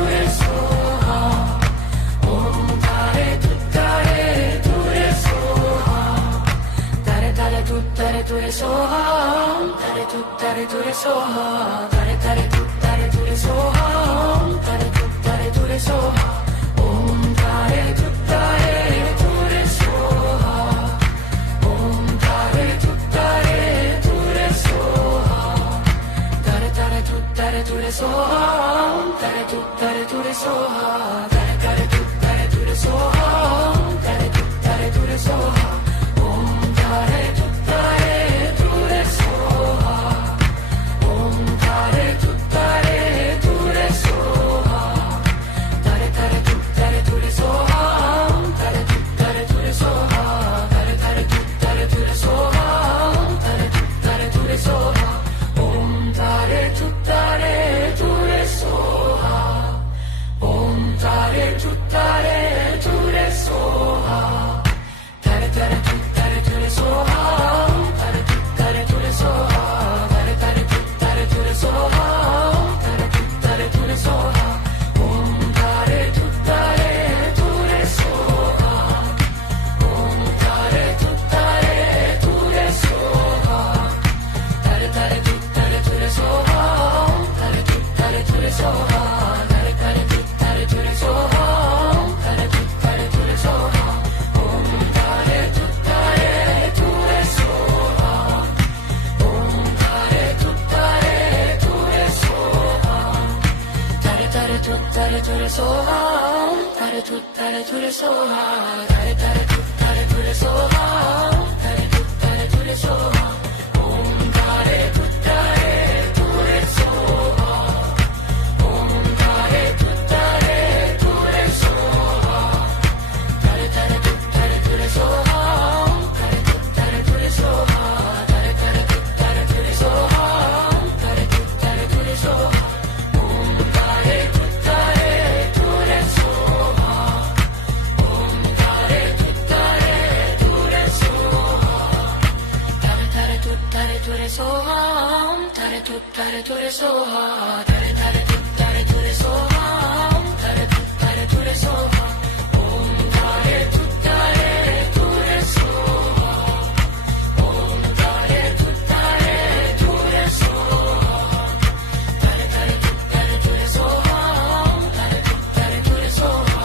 re soha, om tare tu re soha, tare tu re soha, tare tu re soha, tare tu re soha, tare tu re soha, om tare tu re soha, om tare tu re soha, tare tu re soha, tare tu re soha, tare tu re soha, tare tu re soha, om tare tu re soha, om tare tu re soha, tare tu re soha, tare tu re soha, tare tu re soha, tare tu re soha, om tare tu re soha, om tare tu re soha, tare tu re soha, tare tu re soha, tare tu re soha, tare tu re soha, om tare tu re soha, om tare tu re soha, tare tu re soha, tare tu re soha, tare tu re soha, tare tu re soha, om tare tu re soha, om tare tu re soha, tare tu re soha, tare tu re soha, tare tu re soha, tare tu re soha, om tare tu re soha, om tare tu re soha, tare tu re soha, tare tu re soha, tare tu re soha, tare tu re soha, om tare tu re soha, om tare tu re soha, tare tu re soha, tare tu re soha, tare tu re soha, tare tu re soha, om tare tu re soha, om tare tu re soha, tare tu re soha, tare tu re soha, tare tu re soha, tare tu re soha, om tare tu re soha, om tare tu re soha, tare tu re soha, tare tu re soha,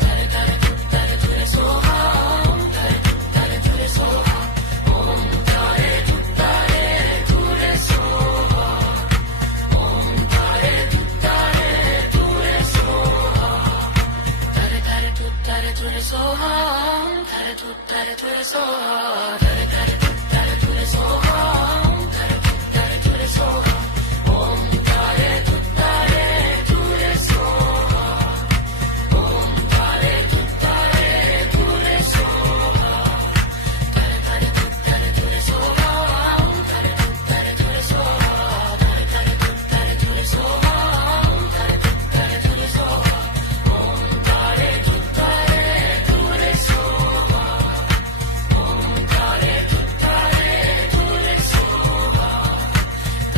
tare tu re soha, tare tu re soha, om tare tu re soha, om tare tu re soha, tare tu re soha, tare tu re soha, tare tu re soha, tare tu re soha, om tare tu re soha, om tare tu re soha,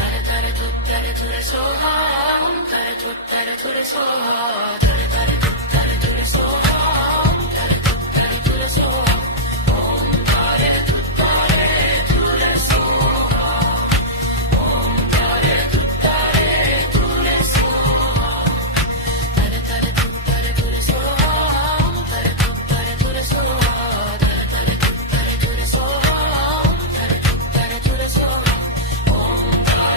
tare tu re soha, tare tu re soha, tare tu re soha, tare tu re soha, om tare tu re soha, om tare tu re soha, tare tu re soha, tare tu re soha, tare tu re soha, tare tu re soha, om tare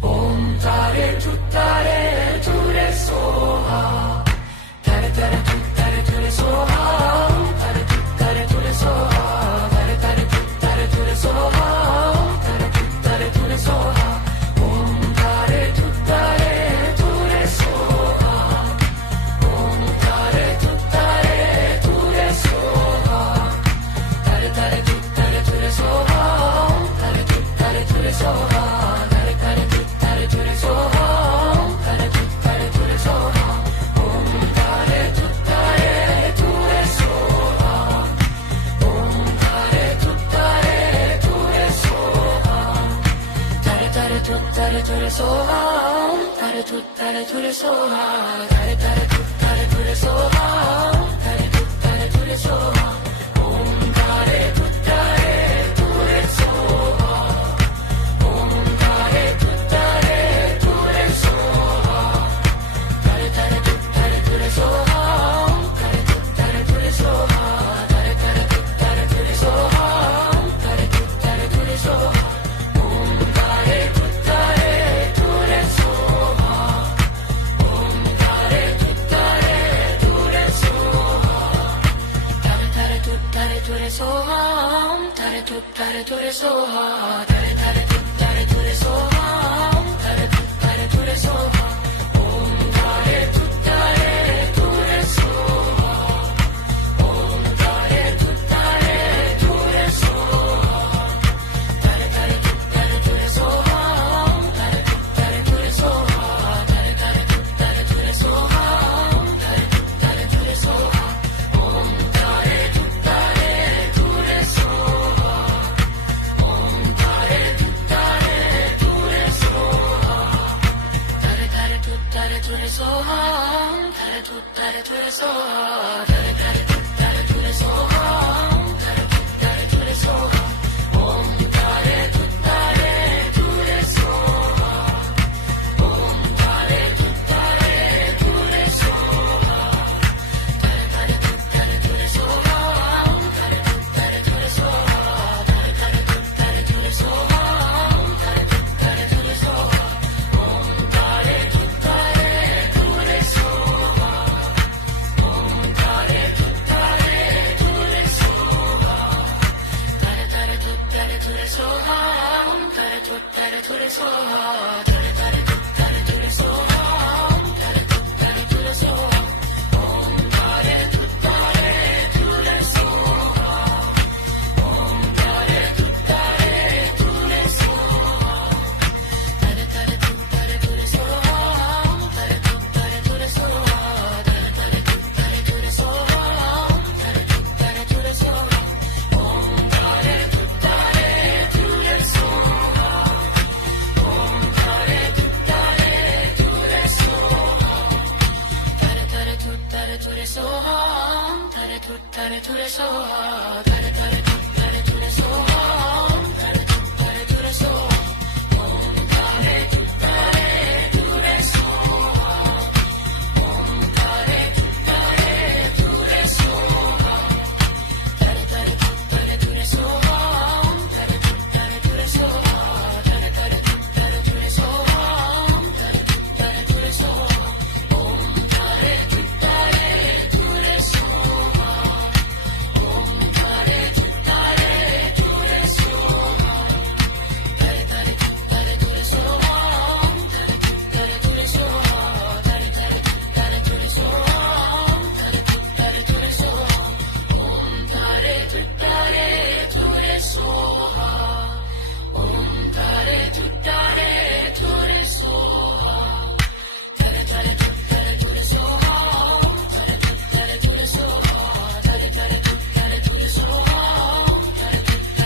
Om Tare ture soha, tare ture soha, tare ture soha, tare ture soha, om tare ture soha, om tare ture soha, tare ture soha, tare ture soha, tare ture soha, tare ture soha, om tare ture soha, om tare ture soha, tare ture soha, tare ture soha, tare ture soha, tare ture soha, om tare ture soha, om tare ture soha, tare ture soha, tare ture soha, tare ture soha, tare ture soha, om tare ture soha, om tare ture soha, tare ture soha, tare ture soha, tare ture soha, tare ture soha, om tare ture soha, om tare ture soha, tare ture soha, tare ture soha, tare ture soha, tare ture soha, om tare ture soha, om tare ture soha, tare ture soha, tare ture soha, tare ture soha, tare ture soha, om tare ture soha, om tare ture soha, tare ture soha, tare ture soha, tare ture soha, tare ture soha, om tare ture soha, om tare ture soha, tare ture soha, tare ture soha, tare ture soha, tare ture soha, om tare ture soha, om tare ture soha, tare ture soha, tare ture soha, tare ture soha, tare ture soha, om tare ture soha, om tare ture soha, tare ture soha, tare ture soha, tare ture soha, tare ture soha, om tare ture soha, om tare ture soha, tare ture soha, tare ture soha, tare ture soha, tare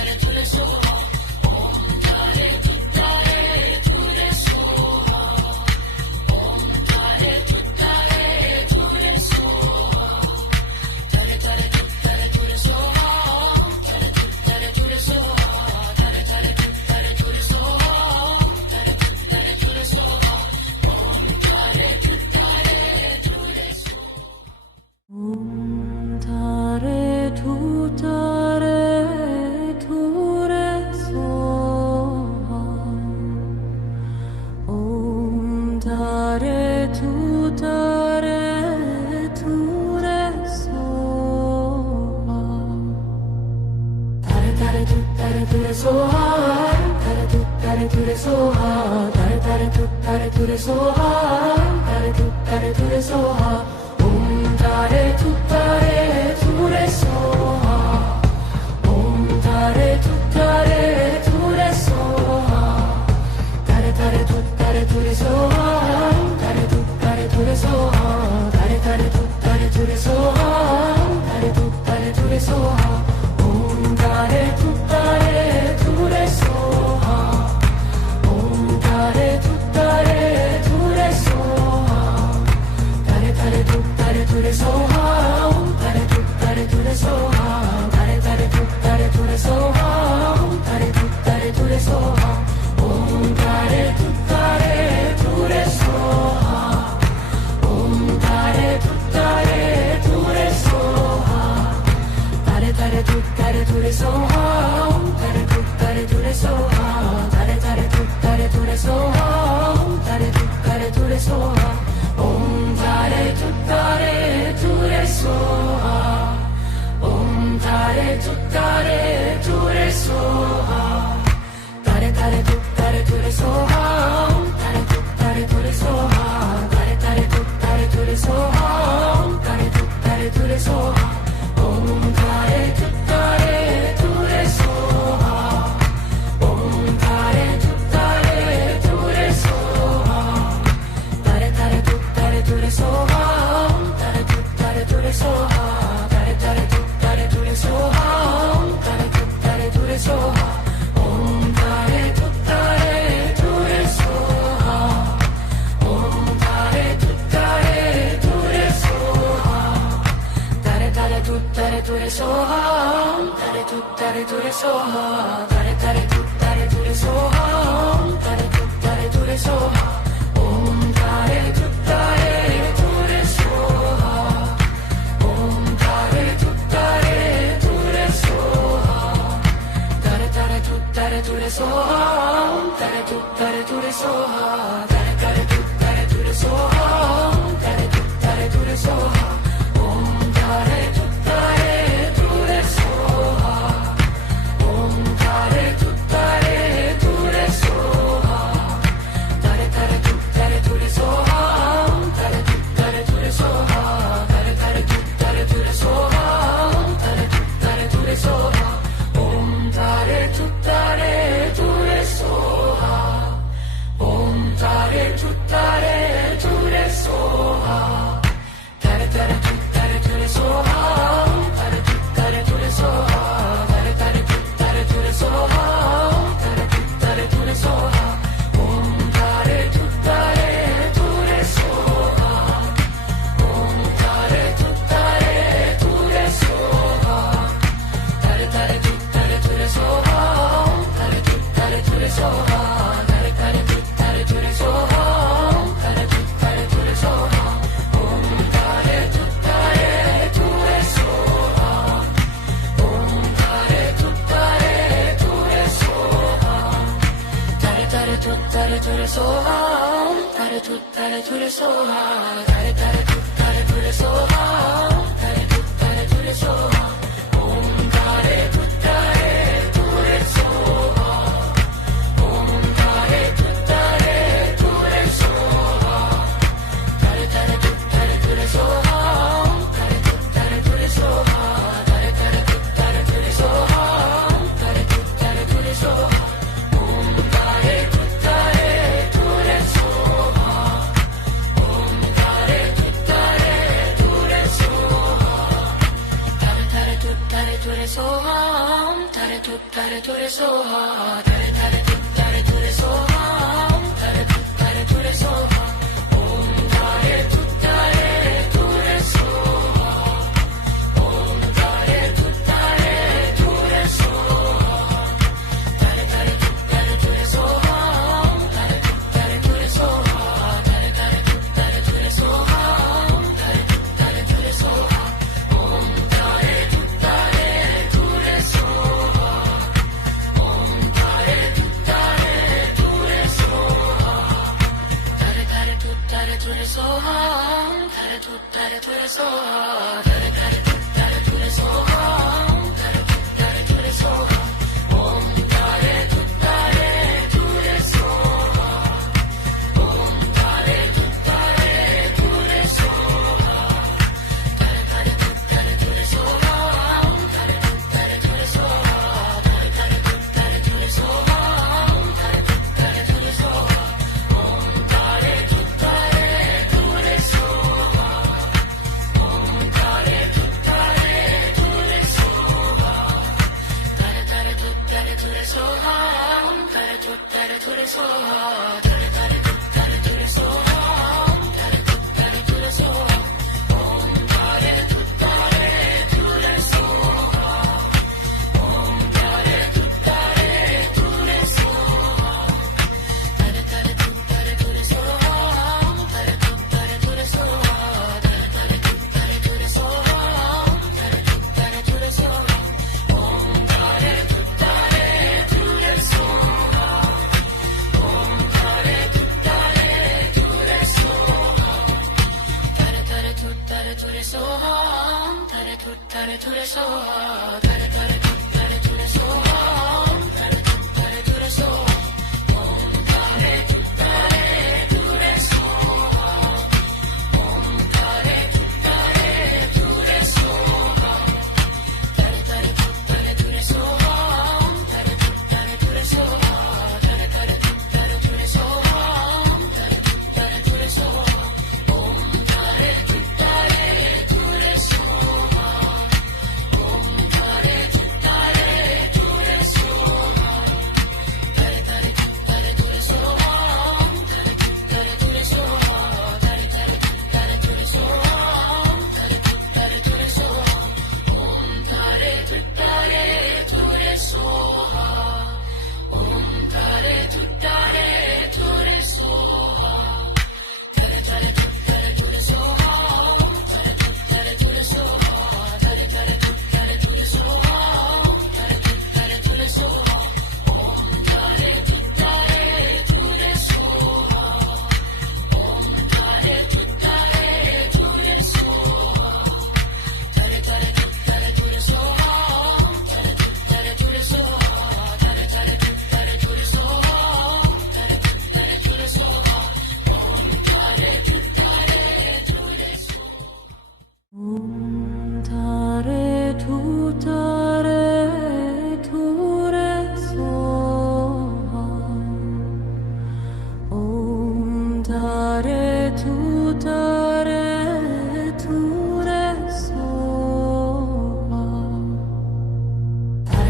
ture soha, om tare ture soha, om tare ture soha, tare ture soha, tare ture soha, tare ture soha, tare ture soha, om tare ture soha. Om tare ture soha, om tare ture soha, tare ture soha, tare ture soha, tare ture soha, tare ture soha, om tare ture soha, om tare ture soha, tare ture soha, tare ture soha, tare ture soha, tare ture soha, om tare ture soha, om tare ture tare soha, tare ture soha, tare ture soha, tare ture soha, om tare ture soha, om tare ture soha, tare ture soha, tare ture soha, tare ture soha, tare ture soha, om tare ture soha, om tare ture soha, tare ture soha, tare ture soha, tare ture soha, tare ture soha, om tare ture soha, om tare ture soha, tare ture soha, tare ture soha, tare ture soha, tare ture soha, om tare ture soha, om tare ture soha, tare ture soha, tare ture soha, tare ture soha, tare ture soha, om tare ture soha, om tare ture soha, tare ture soha, tare ture soha, tare ture soha, tare ture soha, om tare ture soha, om tare ture soha, tare ture soha, tare ture soha, tare ture soha, tare ture soha, om tare ture soha, om tare ture soha, tare ture soha, tare ture soha, tare ture soha, tare ture soha, om tare ture soha, om tare ture soha, tare ture soha, tare ture soha, tare ture soha, tare ture soha, om tare ture soha, om tare ture soha, tare ture soha, tare ture soha, tare ture soha, tare ture soha, om tare ture soha, om tare ture soha, tare ture soha, tare ture soha, tare ture soha, tare ture soha, om tare ture soha, om tare ture soha, tare ture soha, tare ture soha, tare ture soha, tare ture soha, om tare ture soha, om tare ture soha, tare ture soha, tare ture soha, tare ture soha, tare ture soha, om tare ture soha, om tare ture soha, tare ture soha, tare ture soha, tare ture soha, tare ture soha, om tare ture soha, om tare ture soha, tare ture soha, tare ture soha, tare ture soha, tare ture soha, om tare ture soha, om tare ture soha, tare ture soha, tare ture soha, tare ture soha, tare ture soha, om tare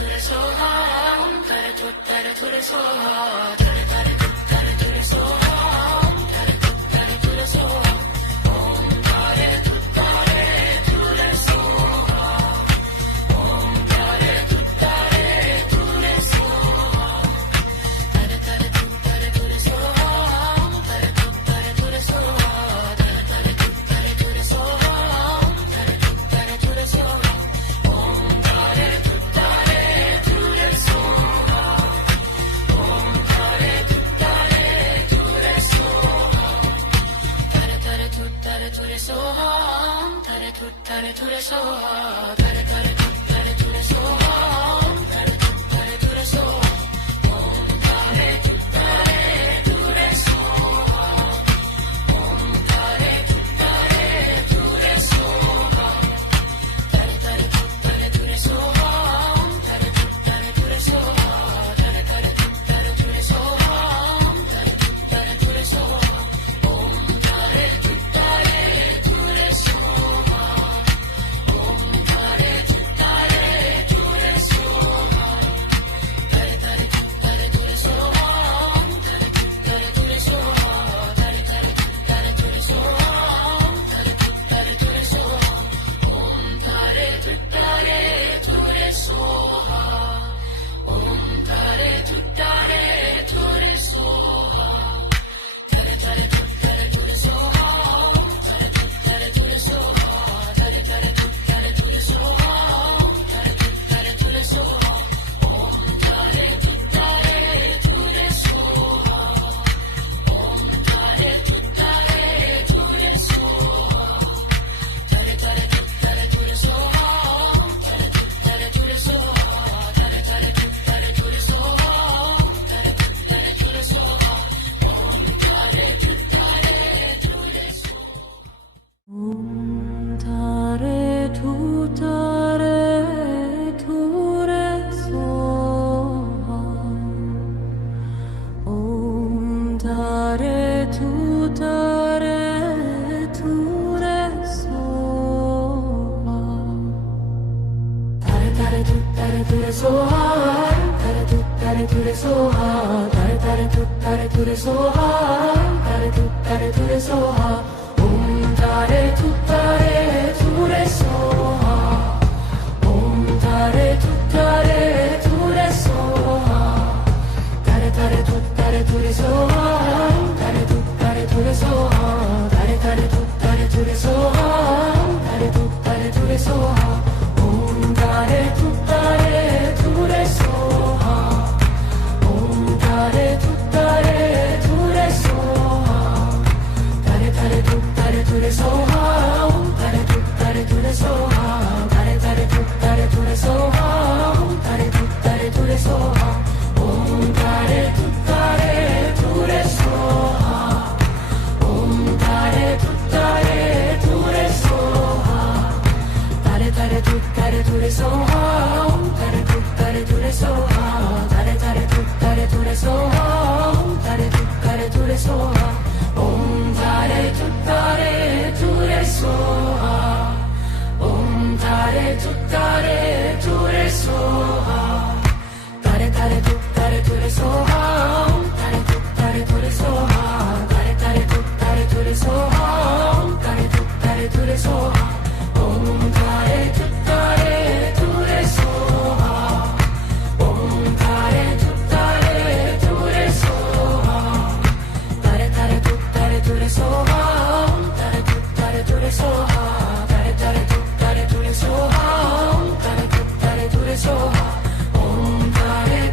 ture soha, tare tu ture soha, tare tu ture soha, tare tu ture soha, om tare tu ture soha, om tare tu ture soha, tare tu ture soha, tare tu ture soha, tare tu ture soha, tare tu ture soha, om tare tu ture soha, om tare tu ture soha, tare tu ture soha, tare tu ture soha, tare tu ture soha, tare tu ture soha, om tare tu ture soha, om tare tu ture soha, tare tu ture soha, tare tu ture soha, tare tu ture soha, tare tu ture soha, om tare tu ture soha, om tare tu ture soha, tare tu ture soha, tare tu ture soha, tare tu ture soha, tare tu ture soha, om tare tu ture soha, om tare tu ture soha, tare tu ture soha, tare tu ture soha, tare tu ture soha, tare tu ture soha, om tare tu ture soha, om tare tu ture soha, tare tu ture soha, tare tu ture soha, tare tu ture soha, tare tu ture soha, om tare tu ture soha. Om tare tu ture soha, om tare tu ture soha, tare ture soha, tare ture soha, tare ture soha, tare ture soha, om tare ture soha, om tare ture soha, tare ture soha, tare ture soha, tare ture soha, tare ture soha, om tare ture soha, om tare ture soha, tare ture soha, om tare ture soha, tare ture soha, om tare ture soha, om tare ture soha, om tare ture soha, tare ture soha, om tare ture soha, tare ture soha, om tare ture soha, om tare ture soha, om tare ture soha, tare ture soha, om tare ture soha, tare ture soha, om tare ture soha, om tare ture soha, om tare ture soha, tare ture soha, om tare ture soha, tare ture soha, om tare ture soha, om tare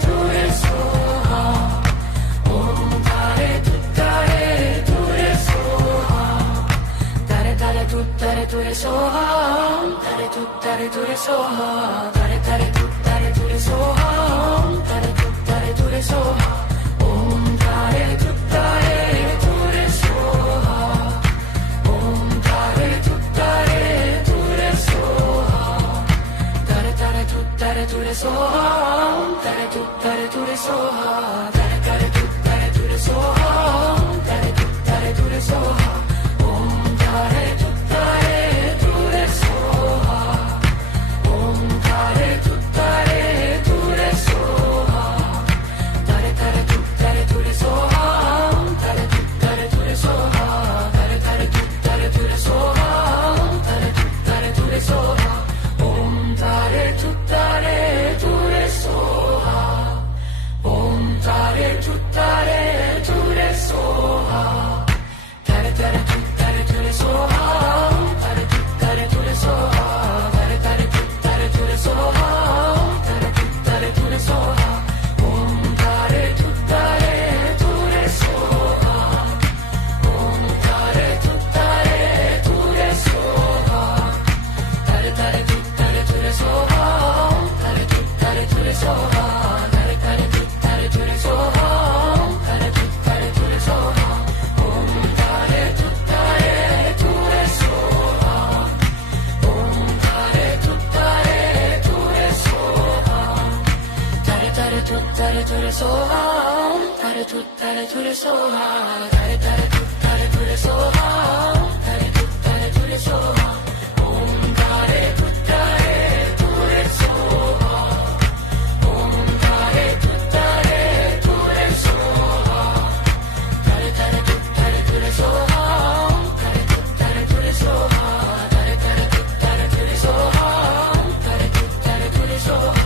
ture soha, om tare ture soha, tare ture soha, om tare ture soha, tare ture soha, om tare ture soha, om tare ture soha, om tare ture soha, tare ture soha, om tare ture soha, tare ture soha, om tare ture soha, om tare ture soha, om tare soha, tare tare tu tare tu re soha, tare tu tare tu re soha, om tare tu re soha, om tare tu re soha, tare tare tu re soha, tare tu re soha, tare tare tu re soha, tare tu re soha, om tare tu re soha, om tare tu re soha, tare tare tu re soha, tare tu re soha, tare tare tu re soha, tare tu re soha,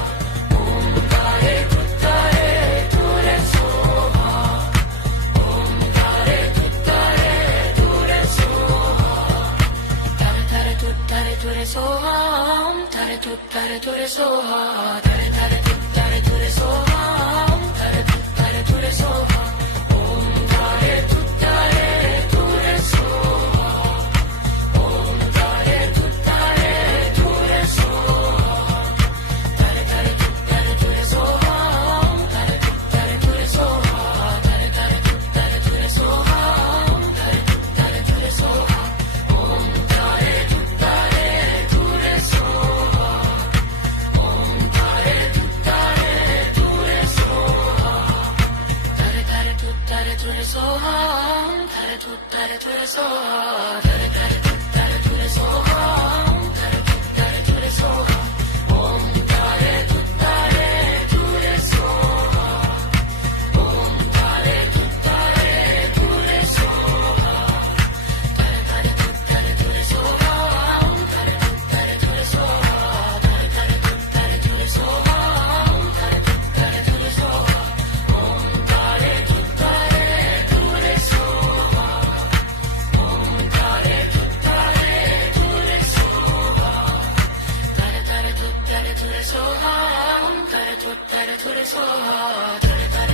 om tare tu re soha, om tare tu re soha, tare tare tu re soha, tare tu re soha, tare tare tu re soha, tare tu re soha, om tare tu re soha, om tare tu re soha, tare tare tu re soha, tare tu re soha, tare tare tu re soha, tare tu re soha, om tare tu re soha, om tare tu re soha, tare tare tu re soha, tare tu re soha, tare tare tu re soha, tare tu re soha, om tare tu re soha, om tare tu re soha, tare tare tu re soha, tare tu re soha, tare tare tu re soha, tare tu re soha, om tare tu re soha, om tare tu re soha, tare tare tu re soha, tare tu re soha, tare tare